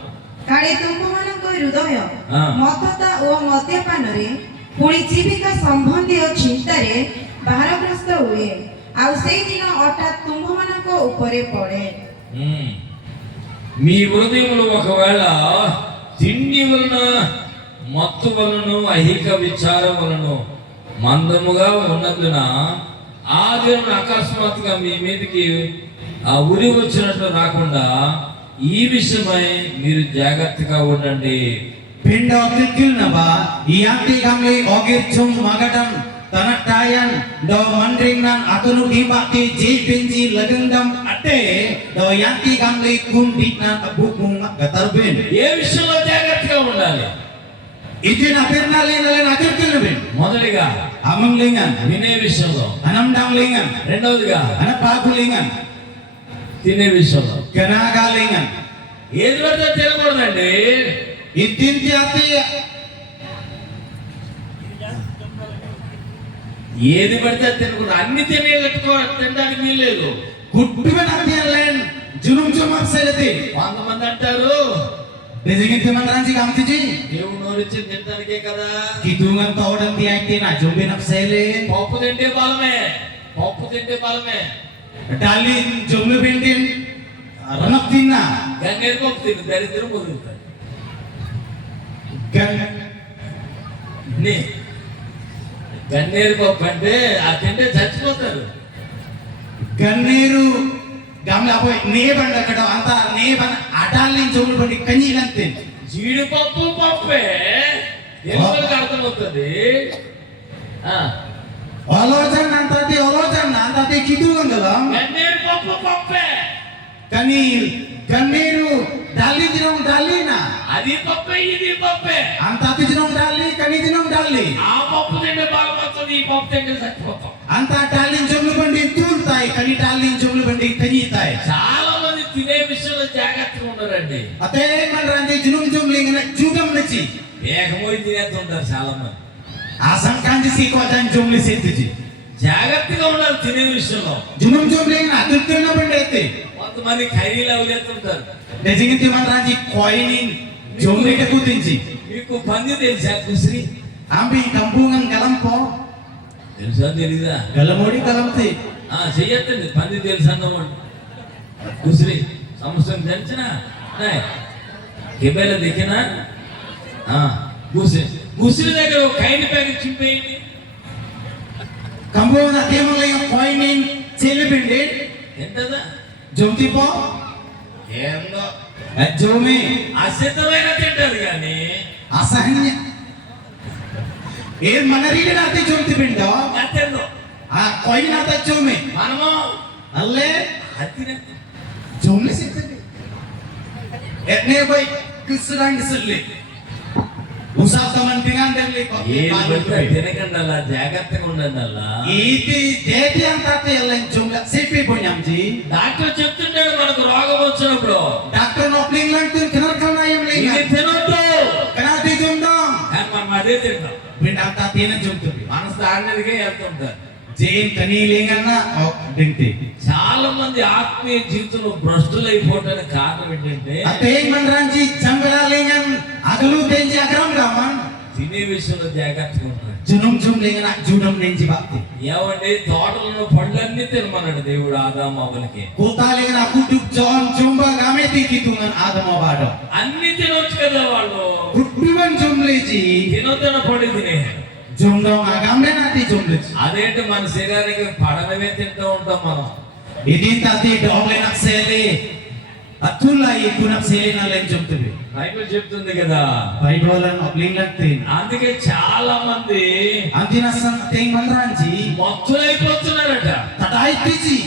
କାଳେ ତୁମମାନଙ୍କ ହୃଦୟ ହଁ। ମତ୍ତତା ଓ ମଦ୍ୟପାନରେ ପୁଣି ଜୀବିକା ସମ୍ବନ୍ଧୀୟ ଚିନ୍ତାରେ ଭାରଗ୍ରସ୍ତ ହୁଏ, ଆଉ ସେଇଦିନ ହଠାତ୍ ତୁମ୍ଭମାନଙ୍କ ଉପରେ ପଡ଼େ। మీ హృదయములు ఒకవేళ తిండి వలన మత్తు వలన ఐహిక విచారం వలన మందముగా ఉన్నందున ఆ దేవుని అకస్మాత్తుగా మీ మీదకి ఆ ఉరి వచ్చినట్లు రాకుండా ఈ విషయమై మీరు జాగ్రత్తగా ఉండండి. Pindah kikil naba, ianti kami ogir cum magadam tanatayan do mandringan atunu dibakti jipinji legendam ate do yanti kami kundiknan abukung gatarbin. ఏ విషయంలో జాగ్రత్తగా ఉండాలి? Ijin apirna lingalan akir kilbin. మొదటిగా Amang lingan, వినే విషయంలో, anam dang lingan, రెండవదిగా anak pagu lingan, తినే విషయంలో. kenaga lingan. ఏది పడితే తినకూడదండి. Itinti ati ఏది పడితే తినకూడదు. అన్ని తినడానికి వీల్లేదు. kudduban ati alen junum jumak seleti. కొంతమంది అంటారు Dejingin teman ranji kamtiji. దేవుడు నోరిచ్చి తినడానికే కదా. Kidungan tawdan ti ati na jumbin apsele. పప్పు తింటే బలమే, పప్పు తింటే బలమే. Dalin jumlu bendin ranak tina. గన్నేరు పప్పు తిని దరిద్రం వదులుతాయి. Gan గన్నేరు పప్పు అంటే ఆ తింటే చచ్చిపోతారు. ganneru gamla boy ne banda kada anta ne ban adalin jumlu bandi kanyi lantin. జీడిపప్పు పప్పే ఎందుకు అర్థమవుతుంది. Olojan antati kidungan dalam. గన్నేరు పప్పు పప్పే, Kani ganneru dalin jinong dalina. అది పప్పే ఇది పప్పే. Antati jinong dali kani jinong dali. ఆ పప్పు తింటే బలం వస్తుంది, ఈ పప్పు తింటే చచ్చిపోతాం. Anta dalin jumlu bandi tultai kani dalin jumlu bandi kanyi tai. చాలా మంది తినే విషయంలో జాగ్రత్తగా ఉన్నారండి. Ate man ranji junum jumling na jugam nachi. ఏకమోయి తినేస్తుంటారు చాలా మంది. Asam kanji si ko dan jumli setiji. జాగ్రత్తగా ఉండాలి తినే విషయంలో. Junum jumling na tultul na bandete. కొంతమంది ఖైరీలు అవుతుంటారు. Dejingin man ranji koinin jumli ke kutinji. మీకు పంది తెలుసా? కుసిరి Ambi kampungan galampo. తెలుసా తెలీదా? Galamodi galamti. చెయ్యొద్దండి. పంది తెలుసు అన్నమాట. కుసిరి సంవత్సరం తెలిసిన కెబేల దిక్కినా కుసిరి దగ్గర ఒక ఖైరీ ప్యాకెట్ చింపేయండి. Kampungan na kemang koinin celebinde. ఎంతదా? Jumti po. ఏందో Jumi అసిద్ధమైన తింటారు కానీ asahnya. Manarili nati jumti pindo. అత్యందో Koin nata jumi. మనము Alle అతిన jumli setiji. Etne boy kisrang kisli. Usap teman pingan deli kok. ఏది పడితే తినకండి, అలా జాగ్రత్తగా ఉండండి. అలా Iti dedi antati ellen jumla sepi punyamji. Doctor చెప్తుంటాడు మనకు రోగం వచ్చినప్పుడు Doctor nopling lang tun kenar kalna yam ఇది lingan. తినొద్దు, Kenati jumdong. కానీ మనం అదే తింటాం. Bindang tati na jumtubi. మనసు దాడినదిగా వెళ్తుంటారు. Jain kani lingan na dingti. చాలా మంది ఆత్మీయ జీవితంలో భ్రష్టులైపోవడానికి కారణం ఏంటంటే Ate man ranji jambala lingan agalu tenji agram gaman. తినే విషయంలో జాగ్రత్తగా ఉంటారు. Junum jum lingan ak junum nenji bakti. ఏమంటే తోటలో పండ్లన్నీ తినమన్నాడు దేవుడు ఆదాము అవ్వలకి. Kota lingan aku duk jon jumba gameti kitungan adamo bado. అన్ని తినొచ్చు కదా వాళ్ళు. Kudduan jumleji తినొద్దన పడి తినేయారు. jumdong agamle nati jumleji. అదేంటి మన శరీరానికి పడనవే తింటూ ఉంటాం మనం. Idin tati dogle nak sele. Atula iku nak sele na len jumtubi. Bible చెప్తుంది కదా. Baidolan opling lantin. అందుకే చాలా మంది Antina san ting man ranji. మత్తులైపోతున్నారట. Tatai tiji.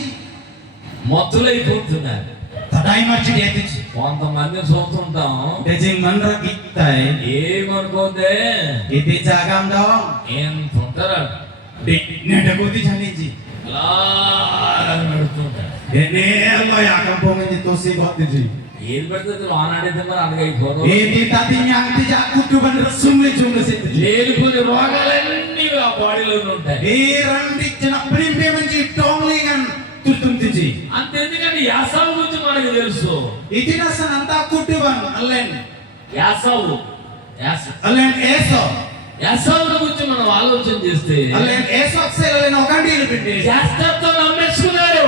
మత్తులైపోతున్నారు. Padai macam dia tu. కొంతమంది చూస్తుంటాం Dejing manra kita. ఏమనుకోతే Itu jagam dong. ఎంత ఉంటారు Dik neda kau tu jani ji. అలా నడుస్తుంటారు Ini Allah yang kampung ini tu si buat tu ji. ఏది పెడితే ఆనాడైతే మరి అనగైపోదు Ini tadi yang tidak kudu ban resum le jumlah situ. లేనిపోని రోగాలన్నీ ఆ బాడీలో ఉంటాయి Randi jenak perimpe menji tonglingan tutum tu ji. అంతెందుకంటే యాసావు గురించి మనకు తెలుసు Itu nasa anta kudu ban alen. యాసావు Alen eso. యాసావు గురించి మనం ఆలోచన చేస్తే Alen esok sel alen okan di lebih. శాస్త్రతో నమ్మేసుకున్నారు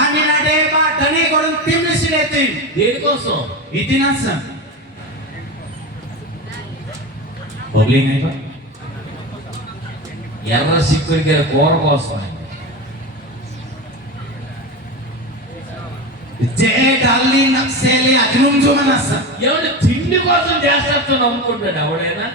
Ani nade ba tani korang tim le siletin. దేనికోసం Itu nasa. Bobling ay ba? ఎర్ర సిక్కుడికి కూర కోసం Je dalli nak sele ajnum jo manasa. ఏమంటే తిండి కోసం శాస్త్రతో నమ్ముకుంటాడు ఎవడైనా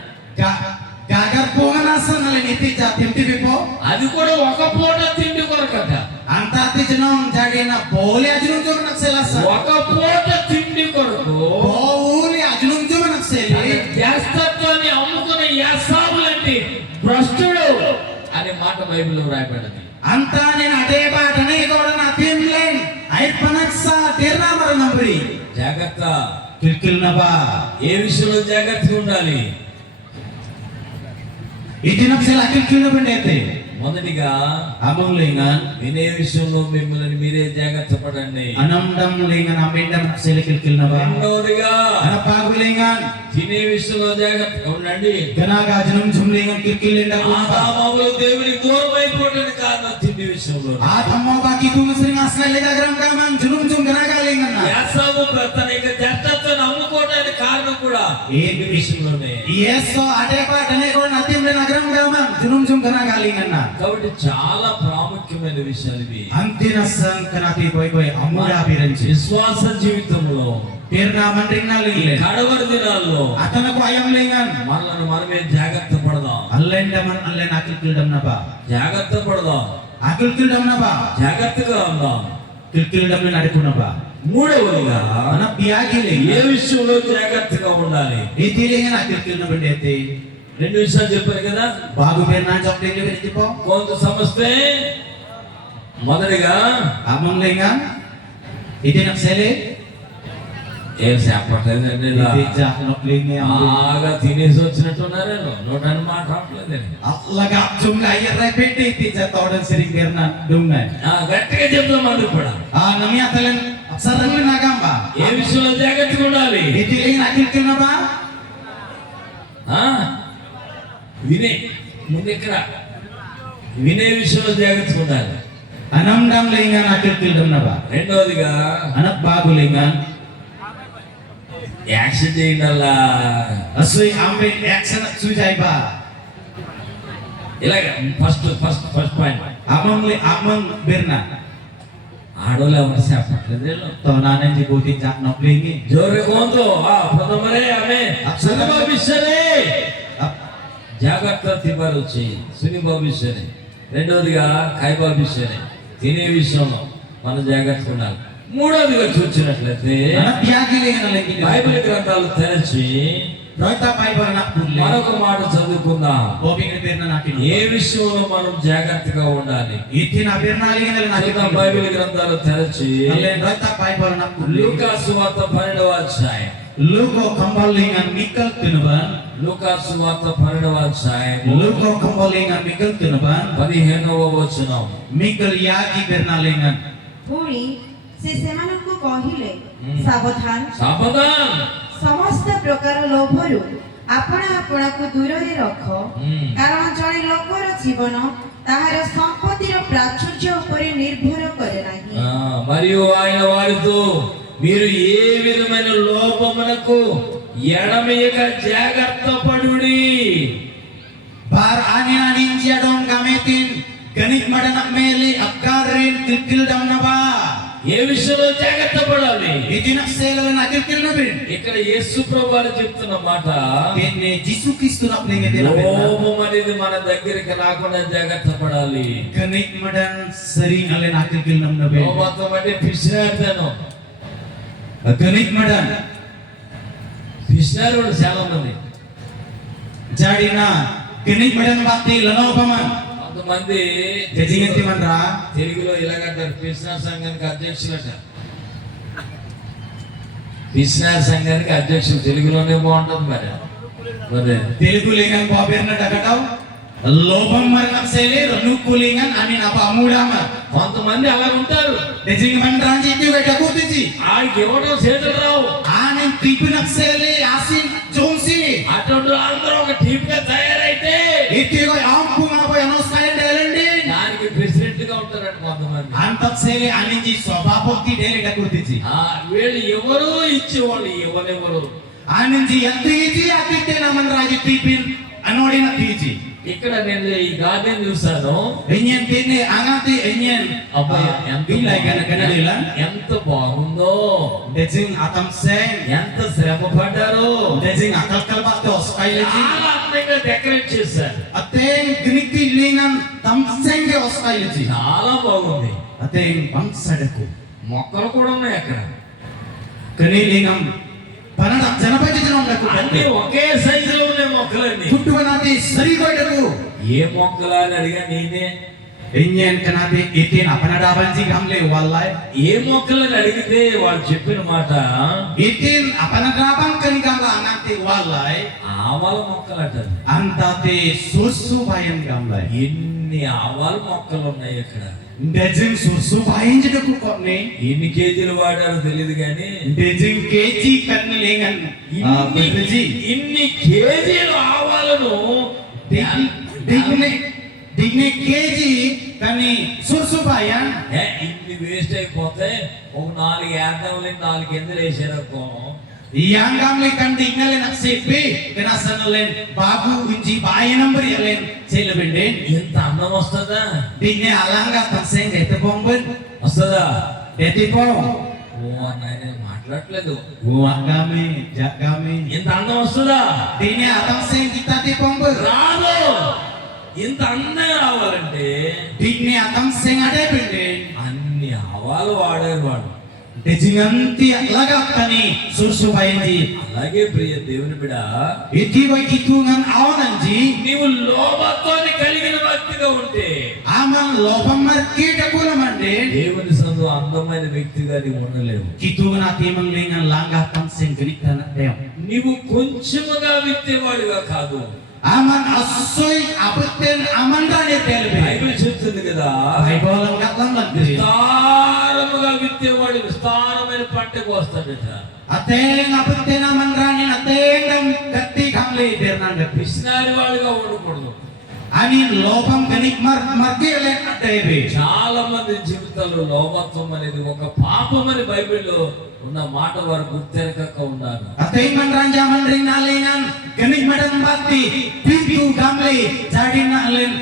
Gagar po manasa nalen iti jatim tibi po. అది కూడా ఒక పూట తిండి కొరకట Antati jenong jadi na boleh ajnum jo nak selasa. ఒక పూట తిండి కొరకు Boleh ajnum jo nak sele. శాస్త్రత్వాన్ని అమ్ముకున్న యాసావులంటే భ్రష్టుడు అనే మాట బైబిల్లో రాయబడింది Anta ni nade ba tani korang na tim len. Air panaksa terna mar nambri. జాగ్రత్త Kilkil na ba? ఏ విషయంలో జాగ్రత్తగా ఉండాలి Itu nak sela kilkil na bendete. మొదటిగా Among lengan. వినే విషయంలో మిమ్మల్ని మీరే జాగ్రత్త పడండి Anam dam lengan amendam nak sele kilkil na ba? రెండవదిగా Anak pagu lengan. తినే విషయంలో జాగ్రత్తగా ఉండండి Ganaga ajnum jum lengan kilkil lenda kumpa. ఆదామవులు దేవునికి దూరం అయిపోవడానికి కారణం తిండి విషయంలో Adamo baki tu sering asal lega gram kaman junum jum ganaga lengan na. యాసావు తన యొక్క జట్టతో నమ్ముకోవడానికి కారణం కూడా ఈ విషయంలోనే Yeso ade pa tani korang na tim len gram kaman junum jum ganaga lengan na. కాబట్టి చాలా ప్రాముఖ్యమైన విషయాలు ఇవి Antina sang kanati boy boy amura biranji. విశ్వాస జీవితంలో Tirna mandring na lengan. కడవరి దినాల్లో Atana ko ayam lengan. మనల్ని మనమే జాగ్రత్త పడదాం Allen daman allen akil kildam na ba? జాగ్రత్త పడదాం Akil kildam na ba? జాగ్రత్తగా ఉందాం Kildam na nadiku na ba? మూడవదిగా Anak biagi ఏ lengan. విషయంలో జాగ్రత్తగా ఉండాలి Iti lengan akil kildam bendete. రెండు విషయాలు చెప్పారు కదా Bago berna jok lengan bendete po. కొంత సమస్తే మొదటిగా Among lengan. Iti nak sele. ఏం చెప్పట్లేదండి ఇలా Iti jak nok lengan. బాగా తినేసి వచ్చినట్టున్నారే నోటని మాట రావట్లేదండి Lagak jumlah ya repete iti jak tawdan sering berna dungan. గట్టిగా చెప్తాం అందుకు కూడా Nami atalen sarang nagam ba? ఏ విషయంలో జాగ్రత్తగా ఉండాలి Iti lengan akil kildam ba? ఆ? వినే ముందెక్కడ వినే విషయంలో జాగ్రత్తగా ఉండాలి Anam dam lengan akil kildam na ba? రెండవదిగా Anak bago lengan. యాక్షన్ చేయండి అలా Asui ambil action sujai ba? ఇలాగ ఫస్ట్ పాయింట్ Amang berna. ఆడోళ్ళు ఎవరు చెప్పట్లేదు Tonanan jibuti jak nok lengi. జోరు కొంతో ప్రథమరే ఆమె సుని భవిష్యనే జాగ్రత్త తివ్వరొచ్చి సుని భవిష్యనే రెండవదిగా కై భవిష్యనే తినే విషయంలో మనం జాగ్రత్తగా ఉండాలి మూడవదిగా చూసినట్లయితే Anak biagi lengan lengi. Bible గ్రంథాలు తెరచి Rota Bible nak pulle. మరొక మాట చదువుకుందాం Bobing ni berna nakin. ఏ విషయంలో మనం జాగ్రత్తగా ఉండాలి Iti na berna lengan nakin. చూద్దాం బైబిల్ గ్రంథాలు తెరచి Allen rota Bible nak pulle. లూకాసు వార్త 12వ అధ్యాయం Luko kambal lengan mikal tinuban. లూకాసు వార్త 12వ అధ్యాయం Luko kambal lengan mikal tinuban. 15వ వచనం Mikal yagi berna lengan. ପୁଣି ସେ ସେମାନଙ୍କୁ କହିଲେ ସାବଧାନ సావధాన్ ସମସ୍ତ ପ୍ରକାର ଲୋଭରୁ ଆପଣ ଆପଣଙ୍କୁ ଦୂରରେ ରଖ କାରଣ ଜଣେ ଲୋକର ଜୀବନ ତାହାର ସମ୍ପତ୍ତିର ପ୍ରାଚୁର୍ଯ୍ୟ ଉପରେ ନିର୍ଭର କରେ ନାହିଁ మరియు ఆయన వారితో మీరు ఏ విధమైన లోపమునకు ఎడమయక జాగ్రత్త పడుడి Bar ani anin jadong gametin ganit madanak meli akarin kilkil dam na ba? ఏ విషయంలో జాగ్రత్త పడాలి Iti nak selala na kilkil na bin. ఇక్కడ యేసు ప్రభువు చెప్తున్న మాట Kene Jisu Kristo nak lengan din na bin. లోపం అనేది మన దగ్గరికి రాకుండా జాగ్రత్త పడాలి Ganit madan sering alen akil kil nam na bin. లోపం అంటే పిసినాడతాను Genik madan. పిసినారు వాళ్ళు చాలా మంది. Jadina genik madan bakti lenopaman. కొంతమంది Jajinganti manra. తెలుగులో ఇలాగంటారు, పిసినార్ సంఘానికి అధ్యక్షులట. పిసినార్ సంఘానికి అధ్యక్షులు తెలుగులోనే బాగుంటుంది మరి. మరి Telugu lingan babirna dakataw. Lobam marnak sele renu kulingan amin apa amudama. కొంతమంది అలా ఉంటారు. Dejing mandranji itu gak kurtiji. ఆడికి ఇవ్వడం చేతులు రావు. Anin tipunak sele asin jongsi. అటువంటి అందరూ ఒక టీమ్ గా తయారైతే Itu kau ampu ngapa yang nos kalian delendi. దానికి ప్రెసిడెంట్ గా ఉంటారంట కొంతమంది. Antak sele aninji sobapoti dele gak kurtiji. వీళ్ళు ఎవరు ఇచ్చేవాళ్ళు ఎవరెవరు. Aninji yang tiji akite naman raji tipin anori nak tiji. ఇక్కడ నేను ఈ గార్డెన్ చూసాను. Enyen kene angati enyen. అబ్బాయి ఎంత Bilai kana dilan. ఎంత బాగుందో. Dejing atam seng. ఎంత శ్రమ పడ్డారో. Dejing akal kalbak tos kaileji. చాలా అందంగా డెకరేట్ చేశారు. Ateng genikti lingan tam seng ke os kaileji. చాలా బాగుంది. Ateng bangsadaku. మొక్కలు కూడా ఉన్నాయి అక్కడ. Kene lingam panada janapaji janam laku. అన్ని ఒకే సైజులో ఉన్నాయి మొక్కలన్నీ. Kutuanati sarigoidaku. ఏ మొక్కలు అని అడిగా నేనే. Enyen kanati itin apanada banji gamle wallai. ఏ మొక్కలు అని అడిగితే వాళ్ళు చెప్పిన మాట Itin apanada bang kani gamla anati wallai. ఆవాల మొక్కలు అంటారు. Antate susu bayan gamlai. ఎన్ని ఆవాల మొక్కలు ఉన్నాయి ఇక్కడ. Dejing susu bayan jedaku kokne. ఎన్ని కేజీలు వాడారో తెలియదు కానీ Dejing keji kan lingan. Bebeji. ఇన్ని కేజీలు ఆవాలను Digne keji kani susu bayan. ఇన్ని వేస్ట్ అయిపోతే ఒక 4 ఏకంలే 4 కిందలు వేసారనుకో. Yang gamle kan dignale nak sepe kena sanalen babu unji bayan number yalen celebenden. ఇంత అందం వస్తుందా? Digne alanga taseng dete bomben. వస్తుందా? Dete pom. ఓ నాయన మాట్లాడలేదు. Buat kami, jak kami. ఇంత అందం వస్తుందా? Digne atang seng kita te bomben. రాదు. ఇంత అందం రావాలంటే Digne atang seng ada benden. అన్ని ఆవాలు వాడారు వాడు. Dejinganti laga kani susu bayan ji. అలాగే ప్రియ దేవుని బిడ్డ, Iti boy kitungan awanan ji. నీవు లోభత్వాన్ని కలిగిన వ్యక్తిగా ఉంటే Aman lopam marki dakula mande. దేవుని సందు అందమైన వ్యక్తిగా నీవు ఉండలేవు. Kitungan ati manglingan langga tang seng genik tanak deo. నీవు కొంచెముగా విత్తేవాడిగా కాదు. Aman asoy abetten aman rane telbe. Bible చెప్తుంది కదా, Bible ang katlang lagdi. విస్తారముగా విత్తేవాడు విస్తారమైన పంటకు వస్తాడట. Ateng abetten aman rane ateng dam katti kamle bernan depi. పిసినారి వాడుగా ఉండకూడదు. Amin lopam genik marki len atebe. చాలా మంది జీవితాల్లో లోభత్వం అనేది ఒక పాపం అని బైబిల్లో ఉన్న మాట వారు గుర్తెరగక ఉన్నారు. Ateng man ranja man ring nalingan genik madan bakti pintu gamle jadi nalen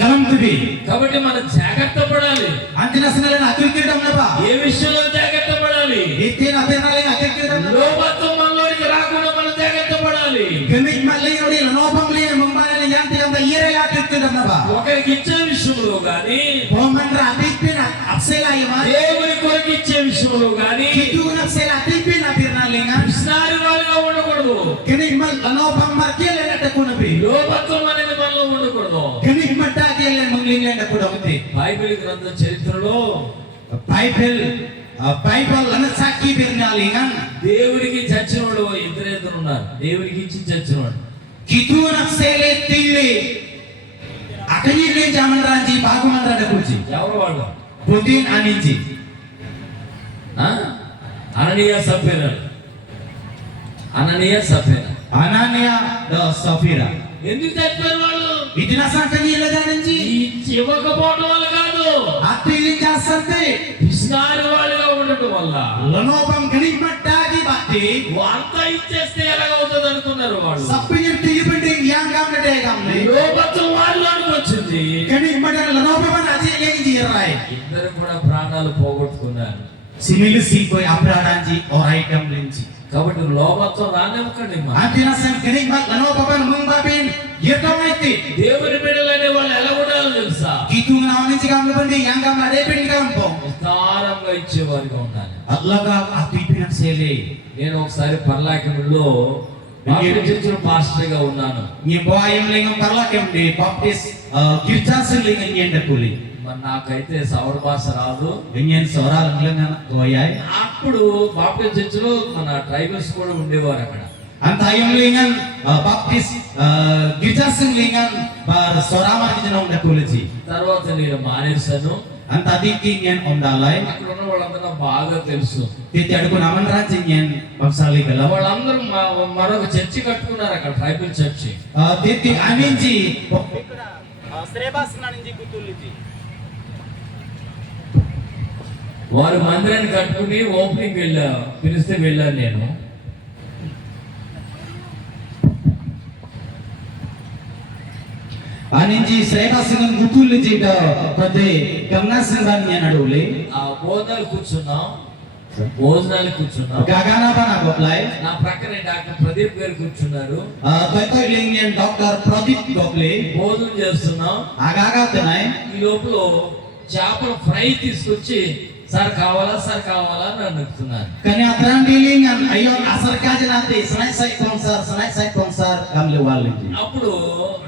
galam tubi. కాబట్టి మనం జాగ్రత్త పడాలి. Antina senalen akil kirdam napa. ఏ విషయంలో జాగ్రత్త పడాలి? Itin aten nalen akil kirdam napa. లోభత్వం మనలోనికి రాకుండా మనం జాగ్రత్త పడాలి. Genik maling ori lopam lian membangun yang tiang ta yere akil kirdam napa. ఒకరికి ఇచ్చే విషయంలో గాని Boman ratik pin aksela yama. దేవుని కొరకు ఇచ్చే విషయంలో గాని Kitu aksela tipin apir nalingan. పిసినారి వాడుగా ఉండకూడదు. Genik mal lopam marki len ataku nabi. లోభత్వం అనేది మనలో ఉండకూడదు. Genik mata kelen mengling len ataku nabi. Bible గ్రంథం చరిత్రలో Bible lanat saki bernalingan. దేవుడికి చచ్చిన వాడు ఇద్దరు ఉన్నారు. దేవుడికి ఇచ్చి చచ్చిన వాడు. Kitu aksele tili. Akanyi len zaman ranji baguman rada kurji. ఎవరు వాళ్ళు? Putin aninji. Ananias సఫీరా. Ananias సఫీరా Anania the Safira. ఎందుకు చచ్చిపోయారు వాళ్ళు? Itinasa kanyi ladananji. ఇవ్వకపోవడం వల్ల కాదు, Atilin jasante. పిసినారి వాడుగా ఉండటం వల్ల. Lanopam genik matagi bakti. అంతా ఇచ్చేస్తే ఎలాగవుతుంది అనుకున్నారు వాళ్ళు. Sapinir tilipending yang gamle de gamle. లోపత్వం వాళ్ళలోనికి వచ్చింది. Genik madan lanopaman aje yang jirai. ఇద్దరు కూడా ప్రాణాలు పోగొట్టుకున్నారు. Similu sikoi abradanji orai gamlenji. కాబట్టి లోపత్వం రానివ్వకండి. Antinasan genik mat lanopaman mengbabin yetomaiti. దేవుని బిడ్డలనే వాళ్ళు ఎలా ఉండాలో తెలుసా? Kitu ngawani gamle bendi yang gamle de bendi gampong. విస్తారంగా ఇచ్చేవారిగా ఉండాలి. Atlaga atipinan sele. నేను ఒకసారి పర్లాకిలో చర్చిలో పాస్టర్ గా ఉన్నాను. Ngi boayam lingam parlakem di baptis kirjasan lingan nyenda kuli. మరి నాకైతే సౌర భాష రాదు. Ngen soral ngelengan goyai. అప్పుడు బాప్టిస్ట్ చర్చిలో మన ట్రైబల్స్ కూడా ఉండేవారు అక్కడ. Antayam lingan baptis kirjasan lingan bar soramar kijenong da kuli. తర్వాత నేను మానేశాను. Antadi kingen ondalai. అక్కడ ఉన్న వాళ్ళందరూ నాకు బాగా తెలుసు. Titi aduku naman rajin yan magsali galaw. వాళ్ళందరూ మరొక చర్చి కట్టుకున్నారు అక్కడ, ట్రైబల్ చర్చి. Titi aninji వారు మందిరాన్ని కట్టుకుని ఓపెనింగ్ పిలిస్తే వెళ్ళాను నేను. aninji sreba singan gutul jida kode gamnasin ban yan adule. ఆ భోజనాలు కూర్చున్నాం. Gagana ban agoplai. నా ప్రక్కనే డాక్టర్ ప్రదీప్ గారు కూర్చున్నారు. Toy lingan Dr. Pradip gople. భోజనం చేస్తున్నాం. Agaga tenai. ఈ లోపల చేపల ఫ్రై తీసుకొచ్చి సార్ కావాలా అని అడుగుతున్నారు. Kani atran dilingan ayon asar kaje nanti senai sai konsar gamle walinji. అప్పుడు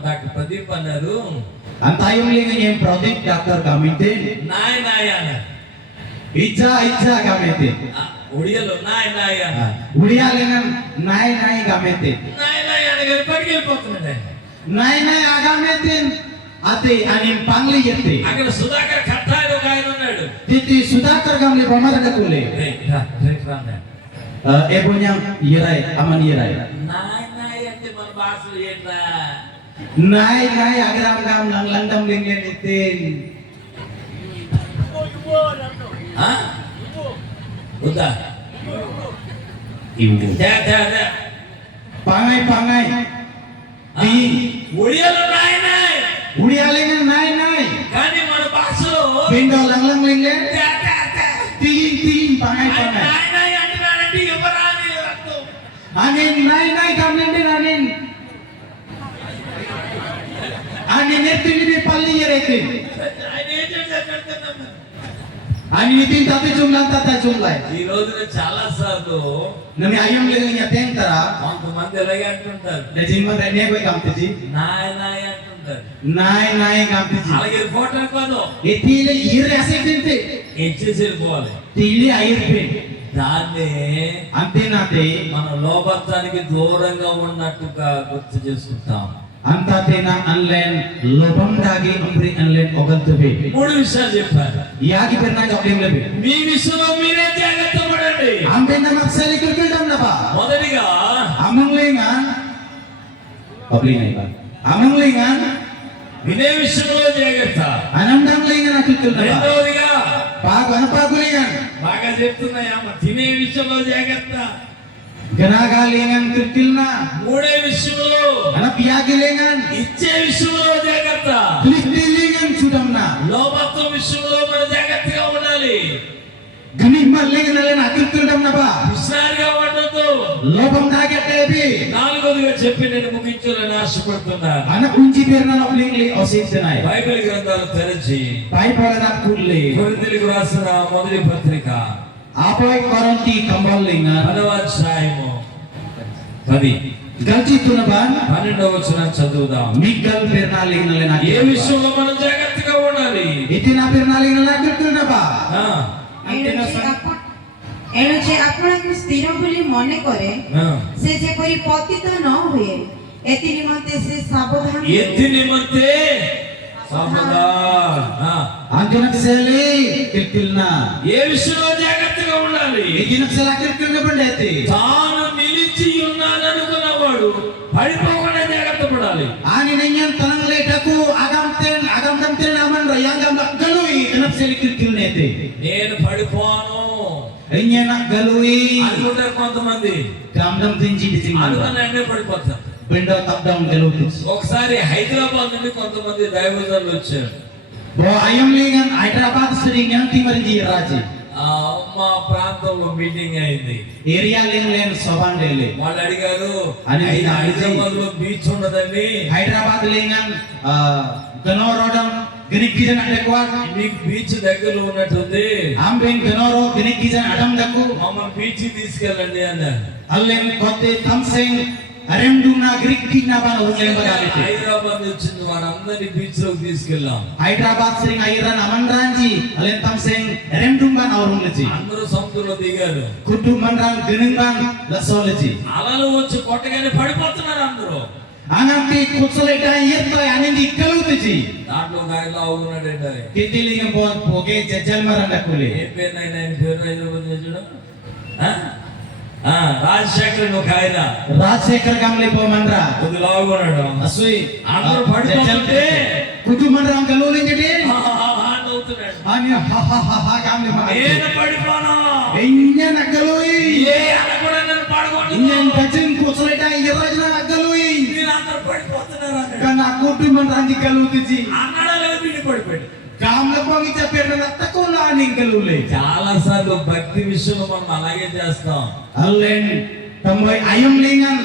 డాక్టర్ ప్రదీప్ అన్నారు, Antayum lingan yang Pradip Dr. Gamite. నాయ్ అన్నారు. Ija gamete. ఒడియలో నాయ్ అన్నారు. Udia lingan nai gamete. నాయ్ అనగానే పడికెళ్ళిపోతున్నాడు ఆయన. Nai agametin ate anim pangli yete. అక్కడ సుధాకర్ కట్టారు ఒక ఆయన ఉన్నాడు. Titi Sudakar gamle pamara kule. రా అన్నాడు. Ebonya yirai aman yirai. నాయ్ అంటే మన భాషలో ఏంట్రా? Nai agram gam nang landam lingen itin. వద్దా? Ibu. దే. Pangai. Di ఒడియలో నాయ్ udia lingen nai. కానీ మన భాషలో Bindo lang lingen. They. Tingin pangai. నాయ్ అంటున్నాడంటే ఎవరాని అర్థం. Anin nai gamle anin. Anin netti ni palli yeretin. ఆయన ఏం చేశాడు అర్థం. Anin itin tati jumlah tata jumlah. ఈ రోజున చాలా సార్లు Nami ayam lingen yateng tara. కొంతమంది ఎలాగే అంటుంటారు, Dajimman rene koi gamtiji. నాయ్ అంటుంటారు. Nai gamtiji. అలాగే ఫోటో కాదు, Etile ire asetinte. ఇచ్చేసి వెళ్ళిపోవాలి. Tili air pin. దాన్ని Ante nate. మనం లోబత్తానికి దూరంగా ఉన్నట్టుగా గుర్తు చేసుకుంటాం. Anta tena anlen lobam dagi umbri anlen ogal tebe. 3 విషయాలు చెప్పారు. Yagi pernah jawab lebih. మీ విషయంలో మీరే జాగ్రత్త పడండి. Ambe nama seli kirkildam napa. మొదటిగా Amang lengan. Publi nai ba. Amang lengan. వినే విషయంలో జాగ్రత్త. Anandang lengan akilkil napa. రెండవదిగా Pagu anapagu lengan. బాగా చెప్తున్నాయా, తినే విషయంలో జాగ్రత్త. Genaga lengan kirkilna. మూడే విషయంలో Anak yagi lengan. ఇచ్చే విషయంలో జాగ్రత్త. Klik lengan sudamna. లోబత్వం విషయంలో మనం జాగ్రత్తగా ఉండాలి. Gani mal lengan alen akilkildam napa. హుషారుగా ఉండొద్దు. Lobam dagi tebi. నాలుగోదిగా చెప్పి నేను ముగించాలని ఆశపడుతున్నాను. Anak kunci pernah oblingli osin tenai. Bible గ్రంథాలు తెరచి Pai pada kulli. కొరింథీయులకు రాసిన మొదటి పత్రిక Apoy koronti kambal lengan. 10వ అధ్యాయము 10 Galci tunaban. 12వ వచనం చదువుదాం. Miguel pernah lengan alen ఏ akil. విషయంలో మనం జాగ్రత్తగా ఉండాలి? Itina pernah lengan akil napa. ఆ, ଏଣୁ ଯେ ଆପଣଙ୍କୁ ସ୍ଥିର ବୋଲି ମନେ କରେ ఆ. ସେ ଯେପରି ପତିତ ନ ହୁଏ ଏଥି ନିମନ୍ତେ ସେ ସାବଧାନ ఎత్తి నిమిత్తే సావధాన్. ఆ, Angkinak seli kilkilna. ఏ విషయంలో జాగ్రత్తగా ఉండాలి? Ikinak sela kilkilna bandeti. తాను నిలిచి ఉన్నాననుకున్నవాడు పడిపోకుండా జాగ్రత్త పడాలి. Ani nenyan tanang letaku agam ten aman rayang gam galui ikinak seli kilkilna ete. నేను పడిపోను Enyan nak galui. అనుకుంటారు కొంతమంది. Gamdam tinji di sini. అనుకుని అన్నీ పడిపోతారు. Benda top down galutis. ఒకసారి హైదరాబాద్ నుండి కొంతమంది దైవజనులు వచ్చారు. Bo ayam lengan Hyderabad sering yang timarji raji. మా ప్రాంతంలో మీటింగ్ అయింది. Area lengan soban dele. వాళ్ళు అడిగారు, అని హైదరాబాద్ లో బీచ్ ఉండదండి, Hyderabad lengan Ganorodam genik gijan ada kuat. మీకు బీచ్ దగ్గరలో ఉన్నట్టుంది, Amben genoro genik gijan adam daku. మమ్మల్ని బీచ్ తీసుకెళ్ళండి అన్నారు. Allen kote tamseng aremduna gerik gina ban urung lembagalite. Hyderabad వచ్చింది, వారందరినీ బీచ్ లోకి తీసుకెళ్ళాం. Hyderabad sering airan amanranji. Allen tamseng aremdung ban urung leji. అందరూ సముద్రంలో దిగారు. Kudu manran gening ban laso leji. అలలు వచ్చి కొట్టగానే పడిపోతున్నారు అందరూ. Ananti kutsuleta yerto anindi kalutiji. దాంట్లో ఒక ఆయన లావున్నాడండి. Kitilinga bon poge jajal maranda kule. ఏ పేరు ఆయన పేరు హైదరాబాద్ చూడు, రాజశేఖర్ ఒక ఆయన Rajsekhar gamle po mandra. కొద్ది లావున్నాడు. Asui అందరూ పడిపోతుంటే kudu mandra kalulin jadi. అవుతున్నాడు. Anya ha ha ha ha gamle ma. నేను పడిపోను, Enya nagalui. ఏ అలా కూడా నన్ను పడగొట్టు, Enya kacin kutsuleta yerajna nagalui. మీరు అందరూ పడిపోతున్నారు అన్నాడు. Kana kudu mandra kalutiji. అన్నాడా లేదా వీడు పడిపోయాడు. Gamle po ngi chapirna takuna aning kalule. చాలా సార్లు భక్తి విషయంలో మనం అలాగే చేస్తాం. Allen tamoy ayam lingan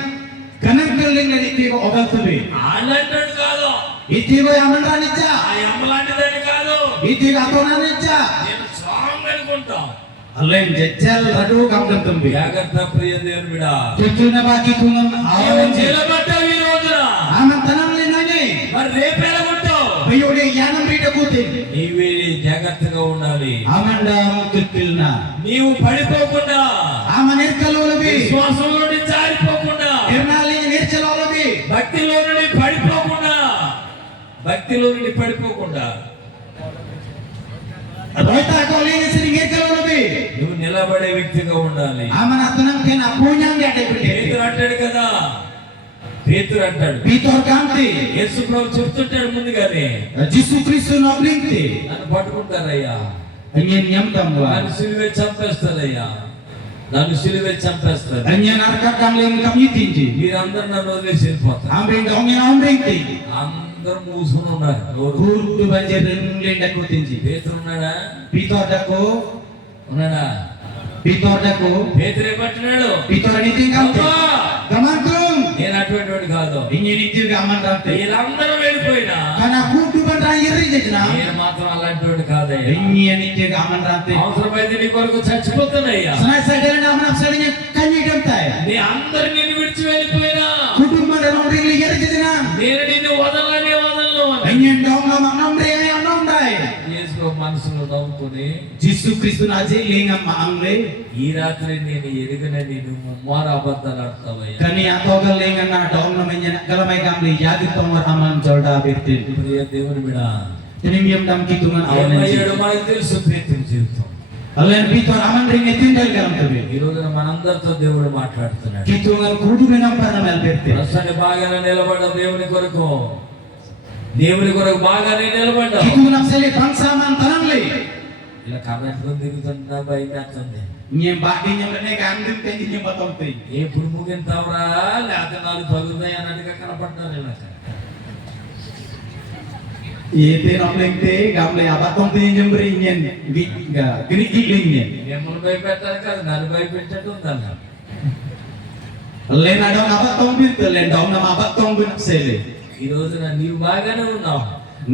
kanang kaling na itigo ogal tubi. అలాంటాడు కాదు, Itigo amandra nitya. ఆ అమ్మలాంటిదని కాదు, Itigo atona nitya. నేను స్ట్రాంగ్ అనుకుంటాం. Allen jajal radu gamgam tumbi. జాగ్రత్త ప్రియ దేవుని బిడ్డ, Tutuna baki tungan నీవు awalan je. నిలబడ్డావు ఈ రోజున, Aman tanam linane. మరి రేపు ఎలా ఉంటావు? Bayode yanam rita kutin. నీవే జాగ్రత్తగా ఉండాలి. Amanda mukilna. నీవు పడిపోకుండా, Aman irkalulabi. విశ్వాసంలో నుండి జారిపోకుండా, Irnali nirchalolabi. భక్తిలో నుండి పడిపోకుండా, భక్తిలో నుండి పడిపోకుండా Roita koling sering irkalulabi. నువ్వు నిలబడే వ్యక్తిగా ఉండాలి. Aman atanam ken apunyang gade pite. పేతురు అంటాడు కదా, పేతురు అంటాడు, Pitor kanti. యేసు ప్రభు చెప్తుంటాడు ముందుగానే, Jisu Kristu noblinti. నన్ను పట్టుకుంటారయ్యా, Anyen nyam damwa. నన్ను సిలువే చంపేస్తారయ్యా, నన్ను సిలువే చంపేస్తారు, Anyen arka kamling kamyitinji. మీరందరూ నన్ను వదిలేసి వెళ్ళిపోతారు. Ambeng dongin omblinti. అందరూ మూసుకుని ఉన్నారు. ఎవరు? Kudu banjir lenda kutinji. పేతురు ఉన్నాడా? Pitor dako. ఉన్నాడా? Pitor dako. పేతురు ఏమంటున్నాడు? Pitor aniting kamti. అమ్మా, Gamantung. నేను అటువంటి వాడు కాదు. Inyen itiu gaman ramte. వీళ్ళందరూ వెళ్ళిపోయినా Kana kudu bandra yeri jejna. నేను మాత్రం అలాంటి వాడు కాదయ్యా. Inyen itiu gaman ramte. అవసరమైతే నీ కొరకు చచ్చిపోతున్నాయ్యా. Sana sadar na aman apsalinya kanyi damtai. నీ అందరు నిన్ను విడిచి వెళ్ళిపోయినా Kudu mandra nongring li yeri jejna. నేను నిన్ను వదలని వదలను అని. Inyen dong na manamre ay anondai. యేసు మనసులో నవ్వుకుని, Jisu Kristu naje lingam maamle. ఈ రాత్రి నేను ఎరుగనని నువ్వు ముమ్మారు అబద్ధాలు ఆడతావయ్యా. Kani atogal lingan na dong na menya galamay gamli yagi tomar aman jolda birtin. ప్రియ దేవుని బిడ్డ, Tinimyam dam kitungan awan ఏమయ్యాడో nji. మనకు తెలుసు పేతురు జీవితం. Allen Pitor aman ring etindal galam tabi. ఈ రోజున మనందరితో దేవుడు మాట్లాడుతున్నాడు. Kitungan kudu menam parna mel birtin. ప్రస్తుతాన్ని బాగానే నిలబడ్డ దేవుని కొరకు, దేవుని కొరకు బాగానే నిలబడ్డా. Kitungan apsali bangsa man tanamli. ఇలా కరెంట్ దిగుతున్నా భయం వేస్తుంది. Nyem badi nyem lene gandum tenji nyem batong te. ఎప్పుడు ముగింతావురా లేకపోతే నాలుగు పగులుతాయి అన్నట్టుగా కనపడ్డారు ఇలా. Yete namleng te gamle abatong te nyem beri nyen ga gini giling nyen. మిమ్మల్ని భయపెట్టాలి కాదు, నన్ను భయపెట్టట్టు ఉందన్న. Len adong abatong birte len dong nama abatong bin apsali. ఈ రోజున నీవు బాగానే ఉన్నావు,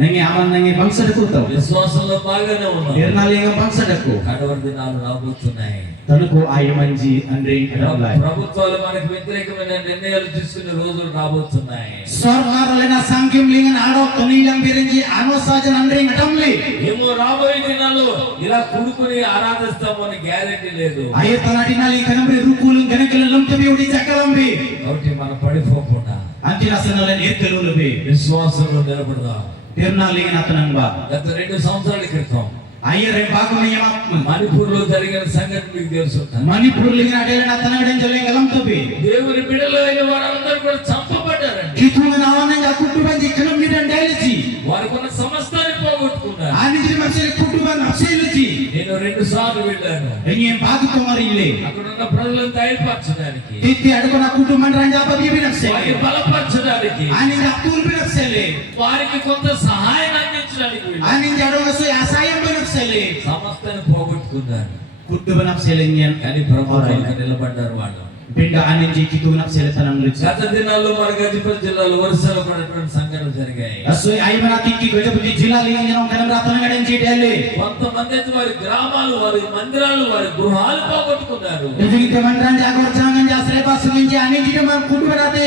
Nengi aman nengi bangsa deku tau. విశ్వాసంలో బాగానే ఉన్నావు. Irna lingam bangsa deku. కడవరి దినాలు రాబోతున్నాయి. Tanuko ayamanji andring adamlai. ప్రభుత్వాలు మనకు వ్యతిరేకమైన నిర్ణయాలు తీసుకునే రోజులు రాబోతున్నాయి. Sarkar lena sangkim lingan adok tonilang birinji ano sajan andring adamli. ఏమో రాబోయే దినాలు ఇలా కూడుకుని ఆరాధిస్తామని గ్యారెంటీ లేదు. Air tanadi nali kanamri rukulung ganakil lamtabi udi chakalambi. కాబట్టి మనం పడిపోకుండా Antina sanalan irkelu lebi. విశ్వాసంలో నిలబడదాం. Irna lingan atanang ba. గత 2 సంవత్సరాల క్రితం Air em bagu menyamak. Manipur లో జరిగిన సంఘటన మీకు తెలుసు. Manipur lingan adelan atanang dan jaling lamtabi. దేవుని బిడ్డలు అయిన వారందరూ కూడా చంపబడ్డారండి. Kitungan awanan akutu banji kanam nidan dailiji. వారికి ఉన్న సమస్తాన్ని పోగొట్టుకున్నారు. Anijri maksili kutuban apsiliji. నేను 2 సార్లు వెళ్ళాను. Engem bagu tomari ile. అక్కడ ఉన్న ప్రజలను ధైర్యపరచడానికి, Titi adukana kutuman ranjapa bibi వారిని nafsele. బలపరచడానికి, Aning aktul bin nafsele. వారికి కొంత సహాయం అందించడానికి వెళ్ళాను. Aning jadong asoy asayam bin nafsele. సమస్తాన్ని పోగొట్టుకున్నారు. Kutuban nafsele nyen. కానీ ప్రభుత్వానికి నిలబడ్డారు వాళ్ళు. Pindaan ninji kitunap sila tanang lucu. గత దినాల్లో మన గజపతి జిల్లాలో వర్షాలు పడినటువంటి సంఘటనలు జరిగాయి. Asoi ay manati ki Gajapati jila lingan yang kanam ratan ngadan CDL. కొంతమంది అయితే వారి గ్రామాలు, వారి మందిరాలు, వారి గృహాలు పోగొట్టుకున్నారు. Jadi kita mandan jago jangan jasre pas ninji ani kita man kudu berarti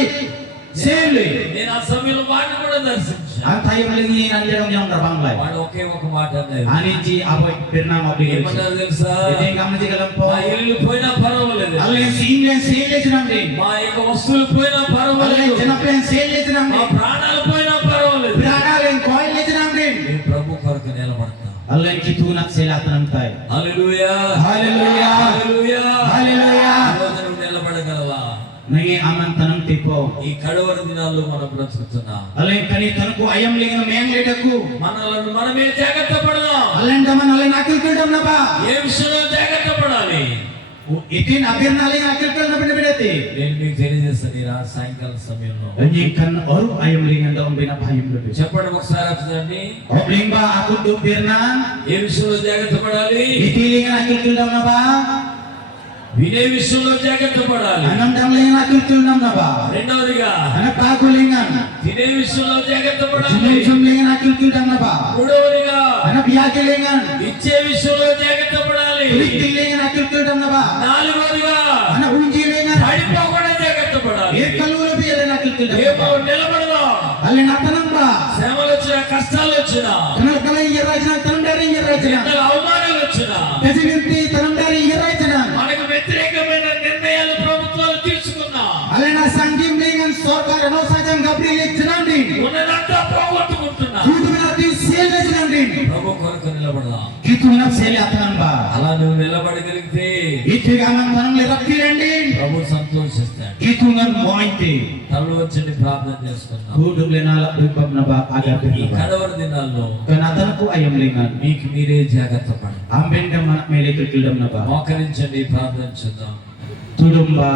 sele. నేను ఆ సమయంలో వాడిని కూడా దర్శించాను. Antai melingi nanjarong yang terbanglai. వాడు ఒకే ఒక మాట అన్నారు. Aniji aboy pernah ngopi gitu. ఏమన్నారు తెలుసా? Jadi kamu jika మా lempok. ఇల్లు పోయినా పర్వాలేదు, Allen single sele jenam ding. మా యొక్క వస్తువులు పోయినా Allen పర్వాలేదు, jenapen sele jenam మా ding. ప్రాణాలు పోయినా పర్వాలేదు, Berada len coil le jenam ding. మేము ప్రభు కొరకు నిలబడతాం. Allen kitunap sela tanam tay. హల్లెలూయా, Hallelujah. హల్లెలూయా. Hallelujah. ఈరోజు నువ్వు నిలబడగలవా? Nangi aman tanam tipo. ఈ కడవరి దినాల్లో మనం బ్రతుకుతున్నాం. Allen kani tanku ayam lingan meyang ledaku. మనలను మనమే జాగ్రత్త పడదాం. Allen daman allen akil kildam napa. ఏ విషయంలో జాగ్రత్త పడాలి? Itin akhir nali akil kildam benda beda. నేను మీకు తెలియజేస్తాను ఈ సాయంకాలం సమయంలో. Anjikan oru ayam lingan daun bina payung lebih. చెప్పండి ఒకసారి చూడండి. Obling ba aku tu birna. ఏ విషయంలో జాగ్రత్త పడాలి? Iti lingan akil kildam napa. వినే విషయంలో జాగ్రత్త పడాలి. Anam dam lingan akil kildam napa. రెండవదిగా Anak paku lingan. తినే విషయంలో జాగ్రత్త పడాలి. Jum lingan akil kildam napa. మూడవదిగా Anak biaki lingan. ఇచ్చే విషయంలో జాగ్రత్త పడాలి. Kuliting lingan akil kildam napa. నాలుగవదిగా Anak unji lingan. పడిపోకుండా జాగ్రత్త పడాలి. Kalu lebih allen akil kildam. ఏమో నిలబడదాం. Allen atanam ba. శ్రమలు వచ్చినా, కష్టాలు వచ్చినా, Kenal kala yerajna tanam dari yerajna. ఎంతగా అవమానాలు వచ్చినా, Kasi ganti tanam dari yerajna. మనకు వ్యతిరేకమైన నిర్ణయాలు ప్రభుత్వాలు తీసుకున్నా, Alena sanggim dengan sorkar no sajam Gabriel jenandin. ఉన్నదంతా పోగొట్టుకుంటున్నా. Kudu berarti sele jenandin. ప్రభు కొరకు నిలబడదాం. Kitu nap sele atanan ba. అలా నువ్వు నిలబడగలిగితే Itu gaman tanam lerak kirandin. ప్రభు సంతోషిస్తాడు. Kitu ngan mointe. తల్లు వచ్చి ప్రార్థన చేసుకుందాం. Kudu lenala bebab naba agar ఈ bebab. కడవరి దినాల్లో Kenatan ku ayam lingan. మీకు మీరే జాగ్రత్త పడండి. Amben daman melekil kildam naba. మోకరించండి, ప్రార్థన చేద్దాం. Tudum ba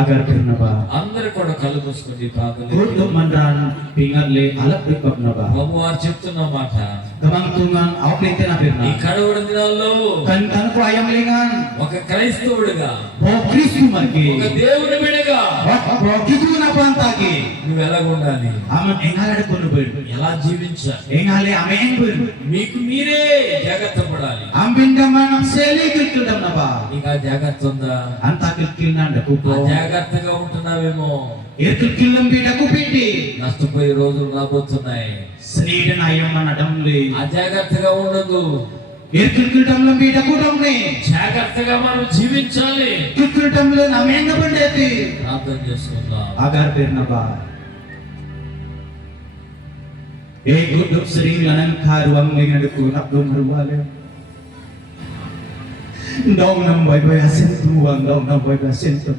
agar bernaba. అందరూ కూడా కళ్ళు మూసుకొని ప్రార్థన Kudu చేద్దాం. mandan pingat le alap bebab naba. ప్రభు వారు చెప్తున్న మాట, Kamang tungan awak tena ఈ berna. కడవరి దినాల్లో Kentan ku ayam lingan. ఒక క్రైస్తవుడిగా, Bo Kristu margi. ఒక దేవుని బిడ్డగా Bo kitu na pantagi. నువ్వు ఎలా ఉండాలి, Aman engalade kono ber. ఎలా జీవించాలి, Engale amen ber. మీకు మీరే జాగ్రత్త పడాలి. Ambinda manam seli kil dam naba. నీకు ఆ జాగ్రత్త ఉందా? Anta kil nanda ఆ kupo. జాగ్రత్తగా ఉంటున్నావేమో. Kil bida kupiti. నష్టపోయే రోజులు రాబోతున్నాయి. Senidan ayam mana damle. అజాగ్రత్తగా ఉండదు. Kil dam bida kudamne. జాగ్రత్తగా మనం జీవించాలి. Kil dam le amen na bandeti. ప్రార్థన చేసుకుందాం. Agar ber naba. Guduk sering lanang karuang dengan deku abdum haruale. Dong nam boy boy asin tuang, dong nam boy boy asin tuang.